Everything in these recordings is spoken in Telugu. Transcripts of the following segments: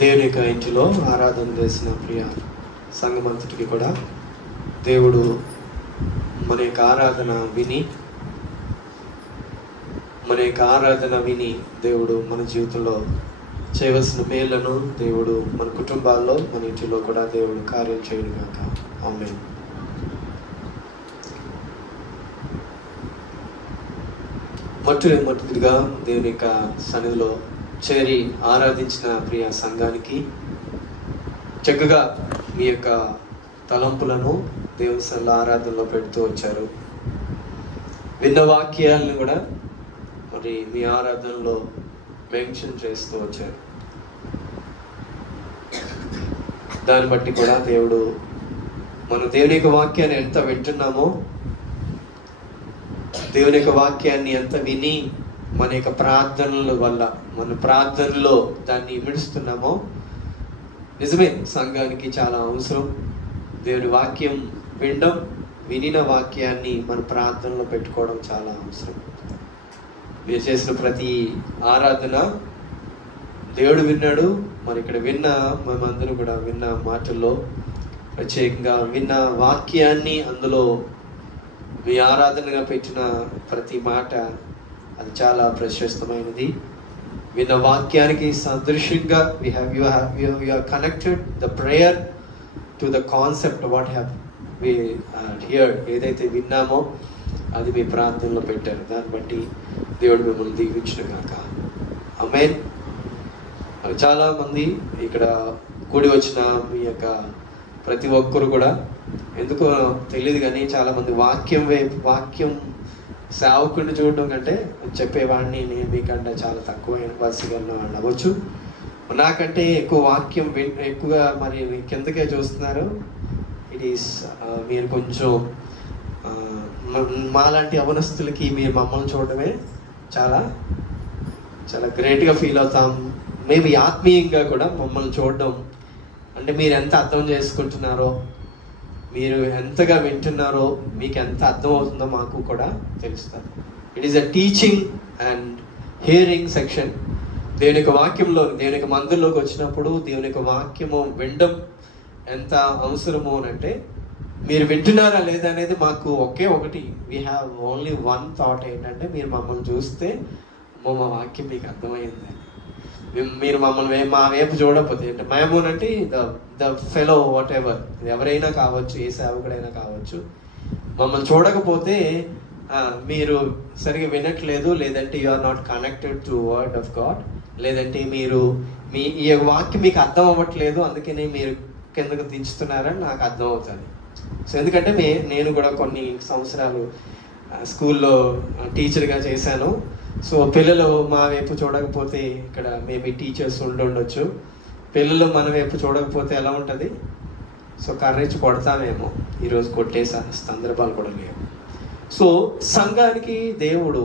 దేవుని యొక్క ఇంటిలో ఆరాధన చేసిన ప్రియ సంఘమంతటికి కూడా దేవుడు మన యొక్క ఆరాధన విని దేవుడు మన జీవితంలో చేయవలసిన మేళ్లను దేవుడు మన కుటుంబాల్లో మన ఇంటిలో కూడా దేవుడు కార్యం చేయను గాక. ఆమేన్. మొట్టమొదటిగా దేవుని యొక్క సన్నిధిలో చేరి ఆరాధించిన ప్రియ సంఘానికి చక్కగా మీ యొక్క తలంపులను దేవుని సన్నిధిలో ఆరాధనలో పెడుతూ వచ్చారు. విన్న వాక్యాలను కూడా మరి మీ ఆరాధనలో మెన్షన్ చేస్తూ వచ్చారు. దాన్ని బట్టి కూడా దేవుడు మనం దేవుని యొక్క వాక్యాన్ని ఎంత వింటున్నామో, దేవుని యొక్క వాక్యాన్ని ఎంత విని మన యొక్క ప్రార్థనల వల్ల మన ప్రార్థనలో దాన్ని ఇమిడుస్తున్నామో, నిజమే సంఘానికి చాలా అవసరం. దేవుని వాక్యం వినడం, వినిన వాక్యాన్ని మన ప్రార్థనలో పెట్టుకోవడం చాలా అవసరం. మీరు చేసిన ప్రతి ఆరాధన దేవుడు విన్నాడు. మరి ఇక్కడ విన్న మేమందరం కూడా విన్న మాటల్లో ప్రత్యేకంగా విన్న వాక్యాన్ని అందులో మీ ఆరాధనగా పెట్టిన ప్రతి మాట అది చాలా ప్రశస్తమైనది. విన్న వాక్యానికి సదృశ్యంగా you are connected the prayer to the concept what have we heard. ఏదైతే విన్నామో అది మీ ప్రార్థనలో పెట్టారు. దాన్ని బట్టి దేవుడు మిమ్మల్ని దీవించును గాక. ఆమేన్. చాలా మంది ఇక్కడ కూడి వచ్చిన మీ యొక్క ప్రతి ఒక్కరు కూడా ఎందుకో తెలియదు కానీ చాలా మంది వాక్యం సేవకుడిని చూడడం కంటే చెప్పేవాడిని నేను మీకంటే చాలా తక్కువ యూనివర్సిటీగా ఉన్నవాడిని అవ్వచ్చు. నాకంటే ఎక్కువ వాక్యం ఎక్కువగా మరి కిందకే చూస్తున్నారు. ఇట్ ఈస్ మీరు కొంచెం మాలాంటి అవనస్తులకి మీరు మమ్మల్ని చూడడమే చాలా చాలా గ్రేట్గా ఫీల్ అవుతాం. మేము ఆత్మీయంగా కూడా మమ్మల్ని చూడడం అంటే మీరు ఎంత అర్థం చేసుకుంటున్నారో, మీరు ఎంతగా వింటున్నారో, మీకు ఎంత అర్థం అవుతుందో మాకు కూడా తెలుస్తుంది. It is a teaching and hearing section. దేవుని యొక్క వాక్యంలో దేవుని యొక్క మందిరంలోకి వచ్చినప్పుడు దేవుని యొక్క వాక్యము వినడం ఎంత అవసరమో అంటే మీరు వింటున్నారా లేదా అనేది మాకు ఒకే ఒకటి, we have only one thought ఏంటంటే మీరు మమ్మల్ని చూస్తే మా వాక్యం మీకు అర్థమైంది. మీరు మమ్మల్ని మా వైపు చూడకపోతే అంటే మేమోనంటే ద ఫెలో వాట్ ఎవర్ ఎవరైనా కావచ్చు, ఏ సేవకుడైనా కావచ్చు, మమ్మల్ని చూడకపోతే మీరు సరిగా వినట్లేదు, లేదంటే you are not connected to word of God, లేదంటే మీరు ఈ వాక్యం మీకు అర్థం అవ్వట్లేదు అందుకనే మీరు కిందకు దించుతున్నారని నాకు అర్థం అవుతుంది. సో ఎందుకంటే నేను కూడా కొన్ని సంవత్సరాలు స్కూల్లో టీచర్గా చేశాను. సో పిల్లలు మా వైపు చూడకపోతే ఇక్కడ మేబీ టీచర్స్ ఉండొచ్చు, పిల్లలు మన వైపు చూడకపోతే ఎలా ఉంటుంది? సో కర్రించి కొడతామేమో, ఈరోజు కొట్టేసే సందర్భాలు కూడా లేవు. సో సంఘానికి దేవుడు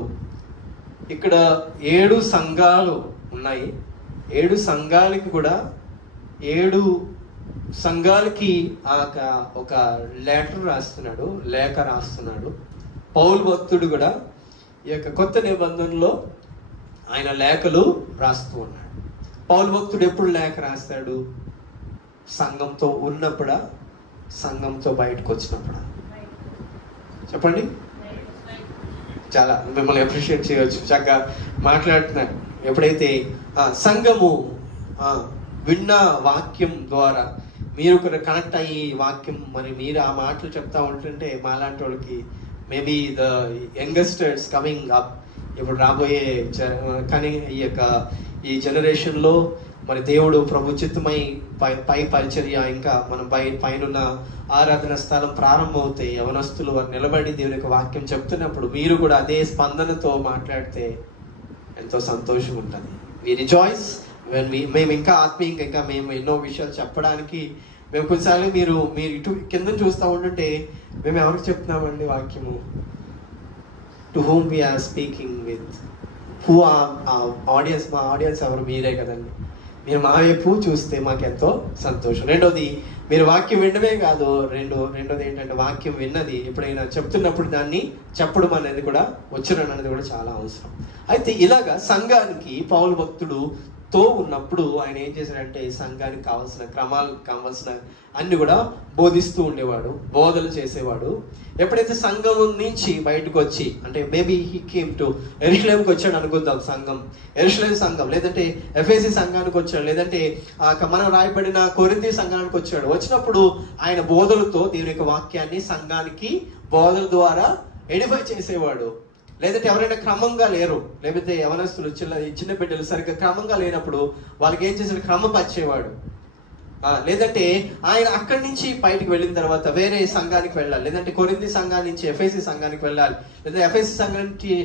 ఇక్కడ 7 సంఘాలు ఉన్నాయి. 7 సంఘాలకి కూడా 7 సంఘాలకి ఒక లేఖ రాస్తున్నాడు పౌలు భక్తుడు కూడా. ఈ యొక్క కొత్త నిబంధనలో ఆయన లేఖలు రాస్తూ ఉన్నాడు. పౌలు భక్తుడు ఎప్పుడు లేఖ రాస్తాడు? సంఘంతో ఉన్నప్పుడా, సంఘంతో బయటకు వచ్చినప్పుడా? చెప్పండి. చాలా మిమ్మల్ని అప్రిషియేట్ చేయవచ్చు, చక్కగా మాట్లాడుతున్నారు. ఎప్పుడైతే సంఘము విన్న వాక్యం ద్వారా మీరు కనెక్ట్ అయ్యి వాక్యం మరి మీరు ఆ మాటలు చెప్తా ఉంటుంటే మాలాంటి వాళ్ళకి maybe the youngsters coming up ఇప్పుడు రాబోయే కానీ ఈ జనరేషన్లో మరి దేవుడు ప్రభు చిత్తమై పై పరిచర్య ఇంకా మనం పైన ఆరాధన స్థలం ప్రారంభమవుతాయి. యవనస్తులు వారు నిలబడి దేవుని యొక్క వాక్యం చెప్తున్నప్పుడు మీరు కూడా అదే స్పందనతో మాట్లాడితే ఎంతో సంతోషం ఉంటుంది. వి రిజాయిస్ మేము ఇంకా ఆత్మీయంగా ఇంకా మేము ఎన్నో విషయాలు చెప్పడానికి మేము కొన్నిసార్లు మీరు ఇటు కింద చూస్తూ ఉంటుంటే మేము ఎవరికి చెప్తున్నామండి వాక్యము? To whom we are speaking with, who audience? మా ఆడియన్స్ ఎవరు? మీరే కదండి. మీరు మా వైపు చూస్తే మాకెంతో సంతోషం. రెండోది మీరు వాక్యం వినడమే కాదు, రెండోది ఏంటంటే వాక్యం విన్నది ఎప్పుడైనా చెప్తున్నప్పుడు దాన్ని చెప్పడం అనేది కూడా, ఉచ్చరణ అనేది కూడా చాలా అవసరం. అయితే ఇలాగా సంఘానికి పౌలు భక్తుడు తో ఉన్నప్పుడు ఆయన ఏం చేశాడంటే సంఘానికి కావాల్సిన అన్ని కూడా బోధిస్తూ ఉండేవాడు, బోధలు చేసేవాడు. ఎప్పుడైతే సంఘం నుంచి బయటకు వచ్చి, అంటే మేబీ హీ కేమ్ టు యెరూషలేంకి వచ్చాడు అనుకుందాం, యెరూషలేం సంఘం, లేదంటే ఎఫెసీ సంఘానికి వచ్చాడు, లేదంటే మనం రాయబడిన కొరింథీ సంఘానికి వచ్చాడు. వచ్చినప్పుడు ఆయన బోధలతో దేవుని యొక్క వాక్యాన్ని సంఘానికి బోధల ద్వారా ఎడిఫై చేసేవాడు. లేదంటే ఎవరైనా క్రమంగా లేరు, లేకపోతే యవనస్తులు చిన్న బిడ్డలు సరిగ్గా క్రమంగా లేనప్పుడు వాళ్ళకి ఏం చేశాడు, క్రమపరిచేవాడు. లేదంటే ఆయన అక్కడి నుంచి బయటికి వెళ్ళిన తర్వాత వేరే సంఘానికి వెళ్ళాలి, లేదంటే కొరింథీ సంఘాన్ని నుంచి ఎఫెసీ సంఘానికి వెళ్ళాలి, లేదా ఎఫెసీ సంఘానికి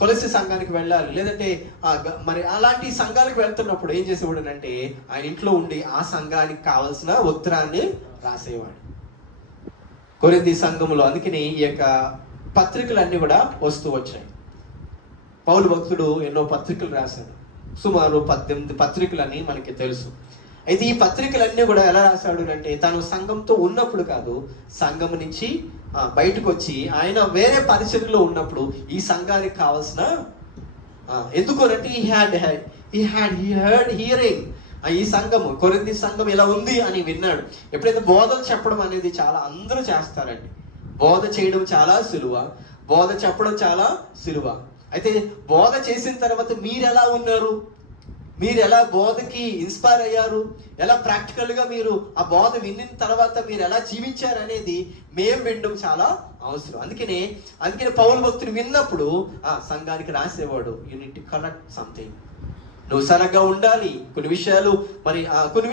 కొలసీ సంఘానికి వెళ్ళాలి, లేదంటే మరి అలాంటి సంఘాలకు వెళ్తున్నప్పుడు ఏం చేసేవాడు అంటే ఆయన ఇంట్లో ఉండి ఆ సంఘానికి కావాల్సిన ఉత్తరాన్ని రాసేవాడు. కొరింథీ సంఘములో అందుకని ఈ యొక్క పత్రికలన్నీ కూడా వస్తూ వచ్చాయి. పౌలు భక్తుడు ఎన్నో పత్రికలు రాశాడు, సుమారు 18 పత్రికలని మనకి తెలుసు. అయితే ఈ పత్రికలన్నీ కూడా ఎలా రాశాడు అంటే తను సంఘంతో ఉన్నప్పుడు కాదు, సంఘం నుంచి బయటకు వచ్చి ఆయన వేరే పరిస్థితుల్లో ఉన్నప్పుడు ఈ సంఘానికి కావాల్సిన ఎందుకోనంటే he heard hearing, ఈ సంఘము కొరింథీ సంఘం ఇలా ఉంది అని విన్నాడు. ఎప్పుడైతే బోధలు చెప్పడం అనేది చాలా అందరూ చేస్తారండి, బోధ చేయడం చాలా సులువ, బోధ చెప్పడం చాలా సులువ. అయితే బోధ చేసిన తర్వాత మీరు ఎలా ఉన్నారు, మీరు ఎలా బోధకి ఇన్స్పైర్ అయ్యారు, ఎలా ప్రాక్టికల్గా మీరు ఆ బోధ విన్న తర్వాత మీరు ఎలా జీవించారు అనేది మేము వినడం చాలా అవసరం. అందుకనే పౌలు భక్తుడు విన్నప్పుడు సంఘానికి రాసేవాడు, you need to correct something, నువ్వు సరిగ్గా ఉండాలి. కొన్ని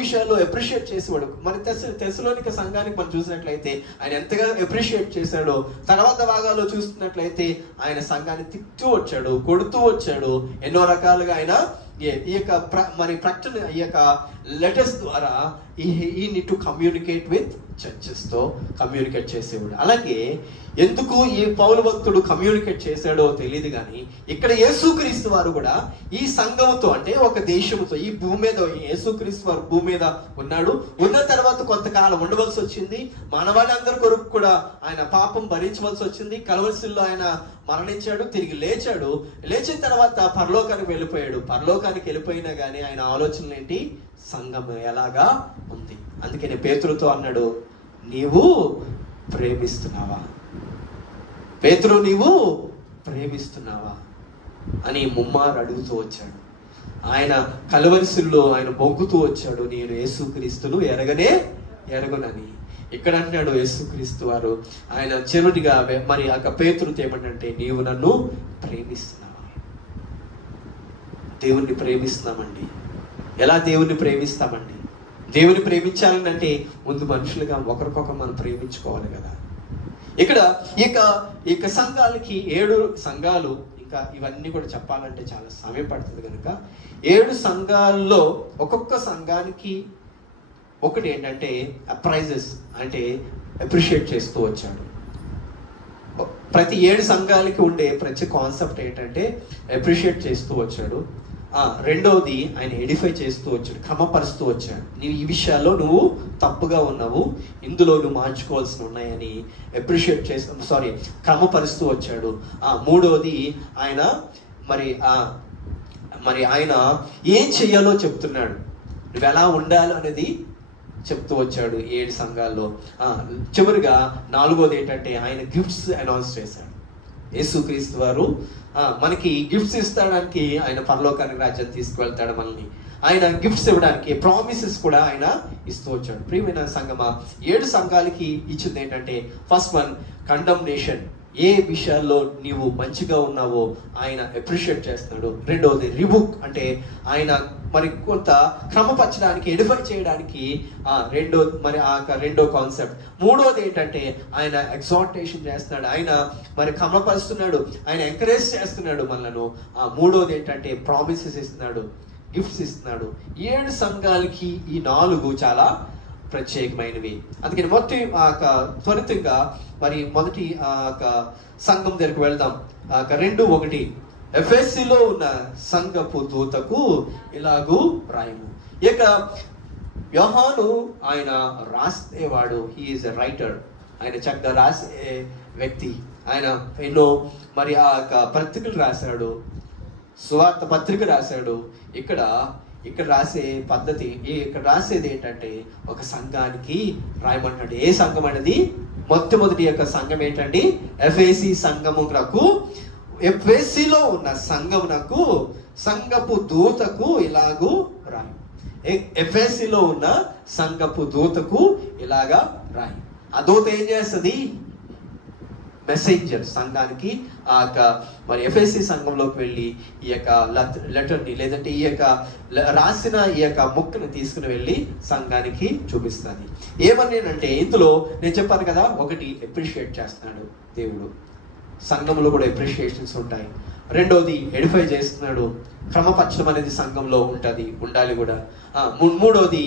విషయాల్లో అప్రిషియేట్ చేసేవాడు. మరి తెస్సలోనిక సంఘానికి మనం చూసినట్లయితే ఆయన ఎంతగా అప్రిషియేట్ చేశాడో, తర్వాత భాగాల్లో చూస్తున్నట్లయితే ఆయన సంఘాన్ని తిట్టూ వచ్చాడు, కొడుతూ వచ్చాడు. ఎన్నో రకాలుగా ఆయన ఈ యొక్క ప్రకటన, ఈ యొక్క లెటర్స్ ద్వారా ఈ need to communicate with churches తో కమ్యూనికేట్ చేసేవాడు. అలాగే ఎందుకు ఈ పౌలు భక్తుడు కమ్యూనికేట్ చేశాడో తెలియదు కానీ ఇక్కడ యేసుక్రీస్తు వారు కూడా ఈ సంఘముతో, అంటే ఒక దేశముతో, ఈ భూమి మీద యేసుక్రీస్తు వారు భూమి మీద ఉన్నాడు. ఉన్న తర్వాత కొంతకాలం ఉండవలసి వచ్చింది. మానవాళ్ళందరి కొరకు కూడా ఆయన పాపం భరించవలసి వచ్చింది. కలవరిశిల్లో ఆయన మరణించాడు, తిరిగి లేచాడు. లేచిన తర్వాత పరలోకానికి వెళ్ళిపోయాడు. పరలోకానికి వెళ్ళిపోయినా కానీ ఆయన ఆలోచనలు ఏంటి, సంఘం ఎలాగా ఉంది. అందుకని పేతురుతో అన్నాడు, నీవు ప్రేమిస్తున్నావా, పేతురు నీవు ప్రేమిస్తున్నావా అని ముమ్మారు అడుగుతూ వచ్చాడు. ఆయన కలవరిశిల్లో ఆయన బొంగుతూ వచ్చాడు, నేను యేసుక్రీస్తును ఎరగనని. ఇక్కడ అంటున్నాడు యేసుక్రీస్తు వారు, ఆయన చిరుడిగా మరి ఆ పేతురుతో ఏమంటే, నీవు నన్ను ప్రేమిస్తున్నావా. దేవుణ్ణి ప్రేమిస్తున్నామండి. ఎలా దేవుణ్ణి ప్రేమిస్తామండి? దేవుని ప్రేమించాలని అంటే ముందు మనుషులుగా ఒకరికొకరు మనం ప్రేమించుకోవాలి కదా. ఇక్కడ ఇక సంఘాలకి 7 సంఘాలు, ఇంకా ఇవన్నీ కూడా చెప్పాలంటే చాలా సమయం పడుతుంది కనుక 7 సంఘాల్లో ఒక్కొక్క సంఘానికి ఒకటి ఏంటంటే అప్రైజెస్, అంటే అప్రిషియేట్ చేస్తూ వచ్చాడు. ప్రతి 7 సంఘాలకి ఉండే ప్రతి కాన్సెప్ట్ ఏంటంటే అప్రిషియేట్ చేస్తూ వచ్చాడు. రెండవది ఆయన ఎడిఫై చేస్తూ వచ్చాడు, క్రమపరుస్తూ వచ్చాడు. నీవు ఈ విషయాల్లో నువ్వు తప్పుగా ఉన్నావు, ఇందులో నువ్వు మార్చుకోవాల్సి ఉన్నాయని క్రమపరుస్తూ వచ్చాడు. మూడవది ఆయన మరి ఆయన ఏం చెయ్యాలో చెప్తున్నాడు, నువ్వు ఎలా ఉండాలి అనేది చెప్తూ వచ్చాడు 7 సంఘాల్లో. చివరిగా 4వది ఏంటంటే ఆయన గిఫ్ట్స్ అనౌన్స్ చేశాడు. యేసుక్రీస్తు వారు మనకి గిఫ్ట్స్ ఇస్తాడానికి ఆయన పరలోకానికి రాజ్యం తీసుకువెళ్తాడు మనల్ని. ఆయన గిఫ్ట్స్ ఇవ్వడానికి ప్రామిసెస్ కూడా ఆయన ఇస్తూ వచ్చాడు. ప్రియమైన సంఘమా, 7 సంఘాలకి ఇచ్చింది ఏంటంటే, ఫస్ట్ వన్ కండమ్నేషన్, ఏ విషయాల్లో నీవు మంచిగా ఉన్నావో ఆయన అప్రిషియేట్ చేస్తున్నాడు. రెండవది రిబుక్, అంటే ఆయన మరి కొంత క్రమపరచడానికి, ఎడిఫై చేయడానికి రెండో కాన్సెప్ట్. మూడోది ఏంటంటే ఆయన ఎగ్జార్టేషన్ చేస్తున్నాడు, ఆయన మరి క్రమపరుస్తున్నాడు, ఆయన ఎంకరేజ్ చేస్తున్నాడు మనలను. మూడోది ఏంటంటే ప్రామిసెస్ ఇస్తున్నాడు, గిఫ్ట్స్ ఇస్తున్నాడు. 7 సంఘాలకి ఈ 4 చాలా ప్రత్యేకమైనవి. అందుకని మొత్తం త్వరితంగా మరి మొదటి సంఘం దగ్గరికి వెళ్దాం. 2:1 ఎఫెసీలో ఉన్న సంఘపు దూతకు ఇలాగూ రాయము. ఇక యోహాను ఆయన రాసేవాడు, హీ ఈజ్ ఎ రైటర్, ఆయన చక్కగా రాసే వ్యక్తి. ఆయన ఎన్నో మరి పత్రికలు రాశాడు. సువార్త పత్రిక రాశాడు. ఇక్కడ రాసే పద్ధతి, ఇక్కడ రాసేది ఏంటంటే ఒక సంఘానికి రాయమంటాడు. ఏ సంఘం అనేది? మొట్టమొదటి యొక్క సంఘం ఏంటండి? ఎఫెసీ సంఘమునకు, ఎఫెసీలో ఉన్న సంఘమునకు, సంఘపు దూతకు ఇలాగూ రాయి. ఎఫెసీలో ఉన్న సంఘపు దూతకు ఇలాగా రాయి. ఆ దూత ఏం చేస్తుంది? మెసెంజర్ సంఘానికి ఆ యొక్క మరి ఎఫెసీ సంఘంలోకి వెళ్ళి ఈ యొక్క లెటర్ని, లేదంటే ఈ యొక్క రాసిన ఈ యొక్క ముక్కను తీసుకుని వెళ్ళి సంఘానికి చూపిస్తుంది. ఏమన్నానంటే ఇందులో నేను చెప్పాను కదా, ఒకటి అప్రిషియేట్ చేస్తున్నాడు దేవుడు, సంఘంలో కూడా అప్రిషియేషన్స్ ఉంటాయి. రెండోది ఎడిఫై చేస్తున్నాడు, క్రమపరచడం అనేది సంఘంలో ఉండాలి కూడా. మూడోది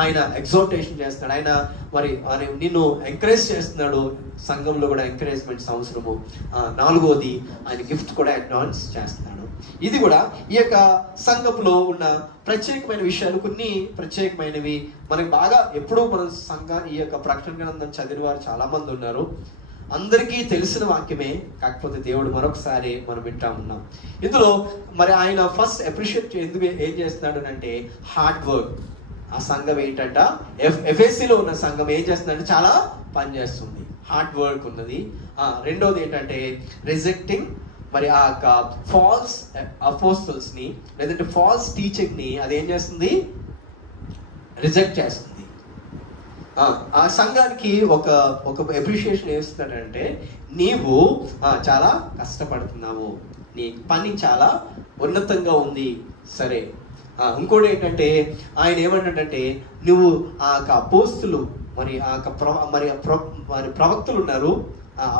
ఆయన ఎగ్జార్టేషన్ చేస్తున్నాడు, ఆయన మరి నిన్ను ఎంకరేజ్ చేస్తున్నాడు, సంఘంలో కూడా ఎంకరేజ్మెంట్స్ అవసరము. నాలుగోది ఆయన గిఫ్ట్ కూడా అడ్వాన్స్ చేస్తున్నాడు. ఇది కూడా ఈ యొక్క సంఘంలో ఉన్న ప్రత్యేకమైన విషయాలు, కొన్ని ప్రత్యేకమైనవి మనకి బాగా ఎప్పుడూ మనం ఈ యొక్క ప్రకటన గ్రంథం చదివిన వారు చాలా మంది ఉన్నారు. అందరికీ తెలిసిన వాక్యమే, కాకపోతే దేవుడు మరొకసారి మనం వింటా ఉన్నాం. ఇందులో మరి ఆయన ఫస్ట్ అప్రిషియేట్ ఏం చేస్తున్నాడు అంటే హార్డ్ వర్క్. ఆ సంఘం ఏంటంట, ఎఫెసీలో ఉన్న సంఘం ఏం చేస్తుందంటే చాలా పని చేస్తుంది, హార్డ్ వర్క్ ఉన్నది. రెండోది ఏంటంటే రిజెక్టింగ్, మరి ఆ యొక్క ఫాల్స్ అపోస్టల్స్ ని, లేదంటే ఫాల్స్ టీచింగ్ ని అదేం చేస్తుంది? రిజెక్ట్ చేస్తుంది. ఆ సంఘానికి ఒక అప్రిషియేషన్ ఏమిస్తున్నాడంటే, నీవు చాలా కష్టపడుతున్నావు, నీ పని చాలా ఉన్నతంగా ఉంది, సరే. ఇంకోటి ఏంటంటే ఆయన ఏమంటాడంటే, నువ్వు ఆ యొక్క అపోస్తులు, మరి ఆ యొక్క మరి ప్రవక్తలు ఉన్నారు,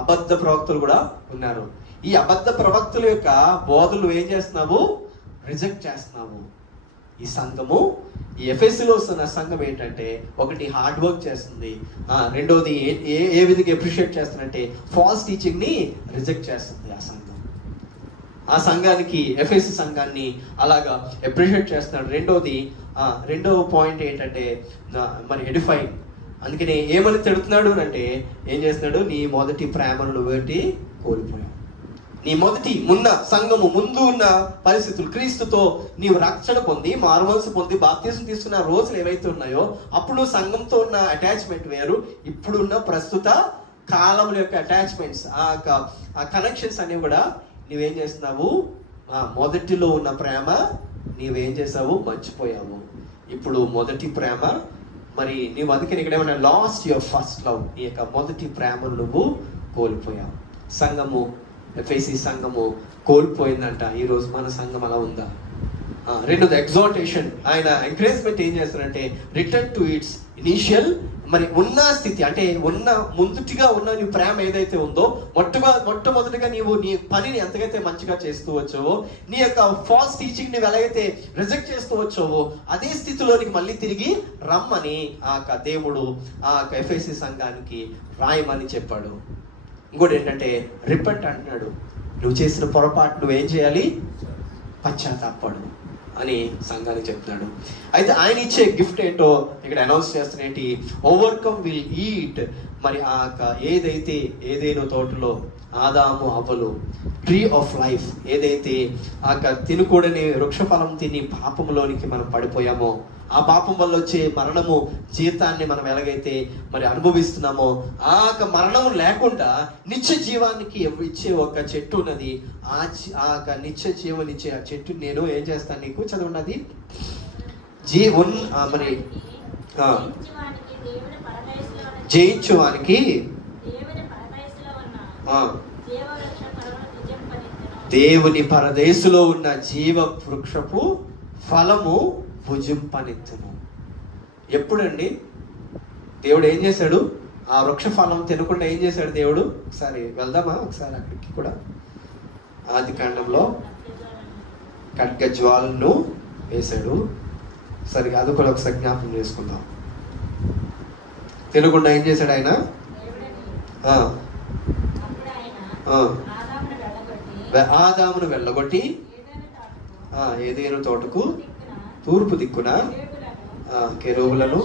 అబద్ధ ప్రవక్తలు కూడా ఉన్నారు. ఈ అబద్ధ ప్రవక్తుల యొక్క బోధలు ఏం చేస్తున్నావు? రిజెక్ట్ చేస్తున్నావు. ఈ సంఘము, ఈ ఎఫెసీలో వస్తున్న సంఘం ఏంటంటే ఒకటి హార్డ్ వర్క్ చేస్తుంది, రెండోది ఏ విధంగా అప్రిషియేట్ చేస్తుందంటే ఫాల్స్ టీచింగ్ ని రిజెక్ట్ చేస్తుంది. ఆ సంఘానికి, ఎఫెసీ సంఘాన్ని అలాగా అప్రిషియేట్ చేస్తున్నాడు. రెండవ పాయింట్ ఏంటంటే మరి ఎడిఫైయింగ్. అందుకని ఏమని తిడుతున్నాడు అంటే ఏం చేస్తున్నాడు? నీ మొదటి ప్రేమను నువ్వేంటి కోల్పోయావు. నీ మొదటి సంఘము ముందు ఉన్న పరిస్థితులు, క్రీస్తుతో నీవు రక్షణ పొంది, మారుమనసు పొంది, బాప్తిసం తీసుకున్న రోజులు ఏవైతే ఉన్నాయో అప్పుడు సంఘంతో ఉన్న అటాచ్మెంట్ వేరు, ఇప్పుడున్న ప్రస్తుత కాలముల యొక్క అటాచ్మెంట్స్, ఆ కనెక్షన్స్ అనేవి కూడా నువ్వేం చేస్తున్నావు? మొదటిలో ఉన్న ప్రేమ నీవేం చేసావు? మర్చిపోయావు. ఇప్పుడు మొదటి ప్రేమ, మరి నీవు అందుకని ఇక్కడ ఏమన్నా లాస్ట్ యువర్ ఫస్ట్ లవ్, నీ యొక్క మొదటి ప్రేమను నువ్వు కోల్పోయావు. సంఘము, ఎఫెసీ సంఘము కోల్పోయిందంట. ఈరోజు మన సంఘం అలా ఉందా? రెండోది ఎగ్జార్టేషన్. ఆయన ఎంకరేజ్మెంట్ ఏం చేస్తారంటే రిటర్న్ టు ఇట్స్ ఇనిషియల్, మరి ఉన్న స్థితి, అంటే ముందుగా ఉన్న నీ ప్రేమ ఏదైతే ఉందో, మొట్టమొదటిగా నీవు నీ పనిని ఎంతకైతే మంచిగా చేస్తూ వచ్చావో, నీ యొక్క ఫాల్స్ టీచింగ్ నువ్వు ఎలాగైతే రిజెక్ట్ చేస్తూ వచ్చావో అదే స్థితిలోనికి మళ్ళీ తిరిగి రమ్మని ఆ దేవుడు ఆ ఎఫెసీ సంఘానికి రాయమని చెప్పాడు. ఇంకోటి ఏంటంటే రిపెంట్ అంటున్నాడు. నువ్వు చేసిన పొరపాటు నువ్వేం చేయాలి? పశ్చాత్తాపడు అని సంఘానికి చెప్తున్నాడు. అయితే ఆయన ఇచ్చే గిఫ్ట్ ఏంటో ఇక్కడ అనౌన్స్ చేస్తున్నట్టు, ఓవర్కమ్ విల్ ఈట్. మరి ఆ ఏదైనా తోటలో ఆదాము అవ్వలు ట్రీ ఆఫ్ లైఫ్ ఏదైతే ఆ తినకూడని వృక్షఫలం తిని పాపంలోనికి మనం పడిపోయామో, ఆ పాపం వల్ల వచ్చే మరణము జీవితాన్ని మనం ఎలాగైతే మరి అనుభవిస్తున్నామో, ఆ మరణం లేకుండా నిత్య జీవానికి ఇచ్చే ఒక చెట్టు ఉన్నది. ఆ నిత్య జీవనిచ్చే ఆ చెట్టు నేను ఏం చేస్తాను? నీకు చదువున్నది మరి జయించువానికి దేవుని పరదేశులో ఉన్న జీవ వృక్షపు ఫలము భుజింపనిత్తును. ఎప్పుడండి దేవుడు ఏం చేశాడు? ఆ వృక్ష ఫలం తినకుండా ఏం చేశాడు దేవుడు? ఒకసారి వెళ్దామా? ఒకసారి అక్కడికి కూడా. ఆది కాండంలో ఖడ్గ జ్వాలను వేశాడు. సరిగా అది కూడా ఒకసారి జ్ఞాపకం చేసుకుందాం. తినకుండా ఏం చేశాడు ఆయన? ఆదామును వెళ్ళగొట్టి ఏదేను తోటకు తూర్పు దిక్కున కెరూబులను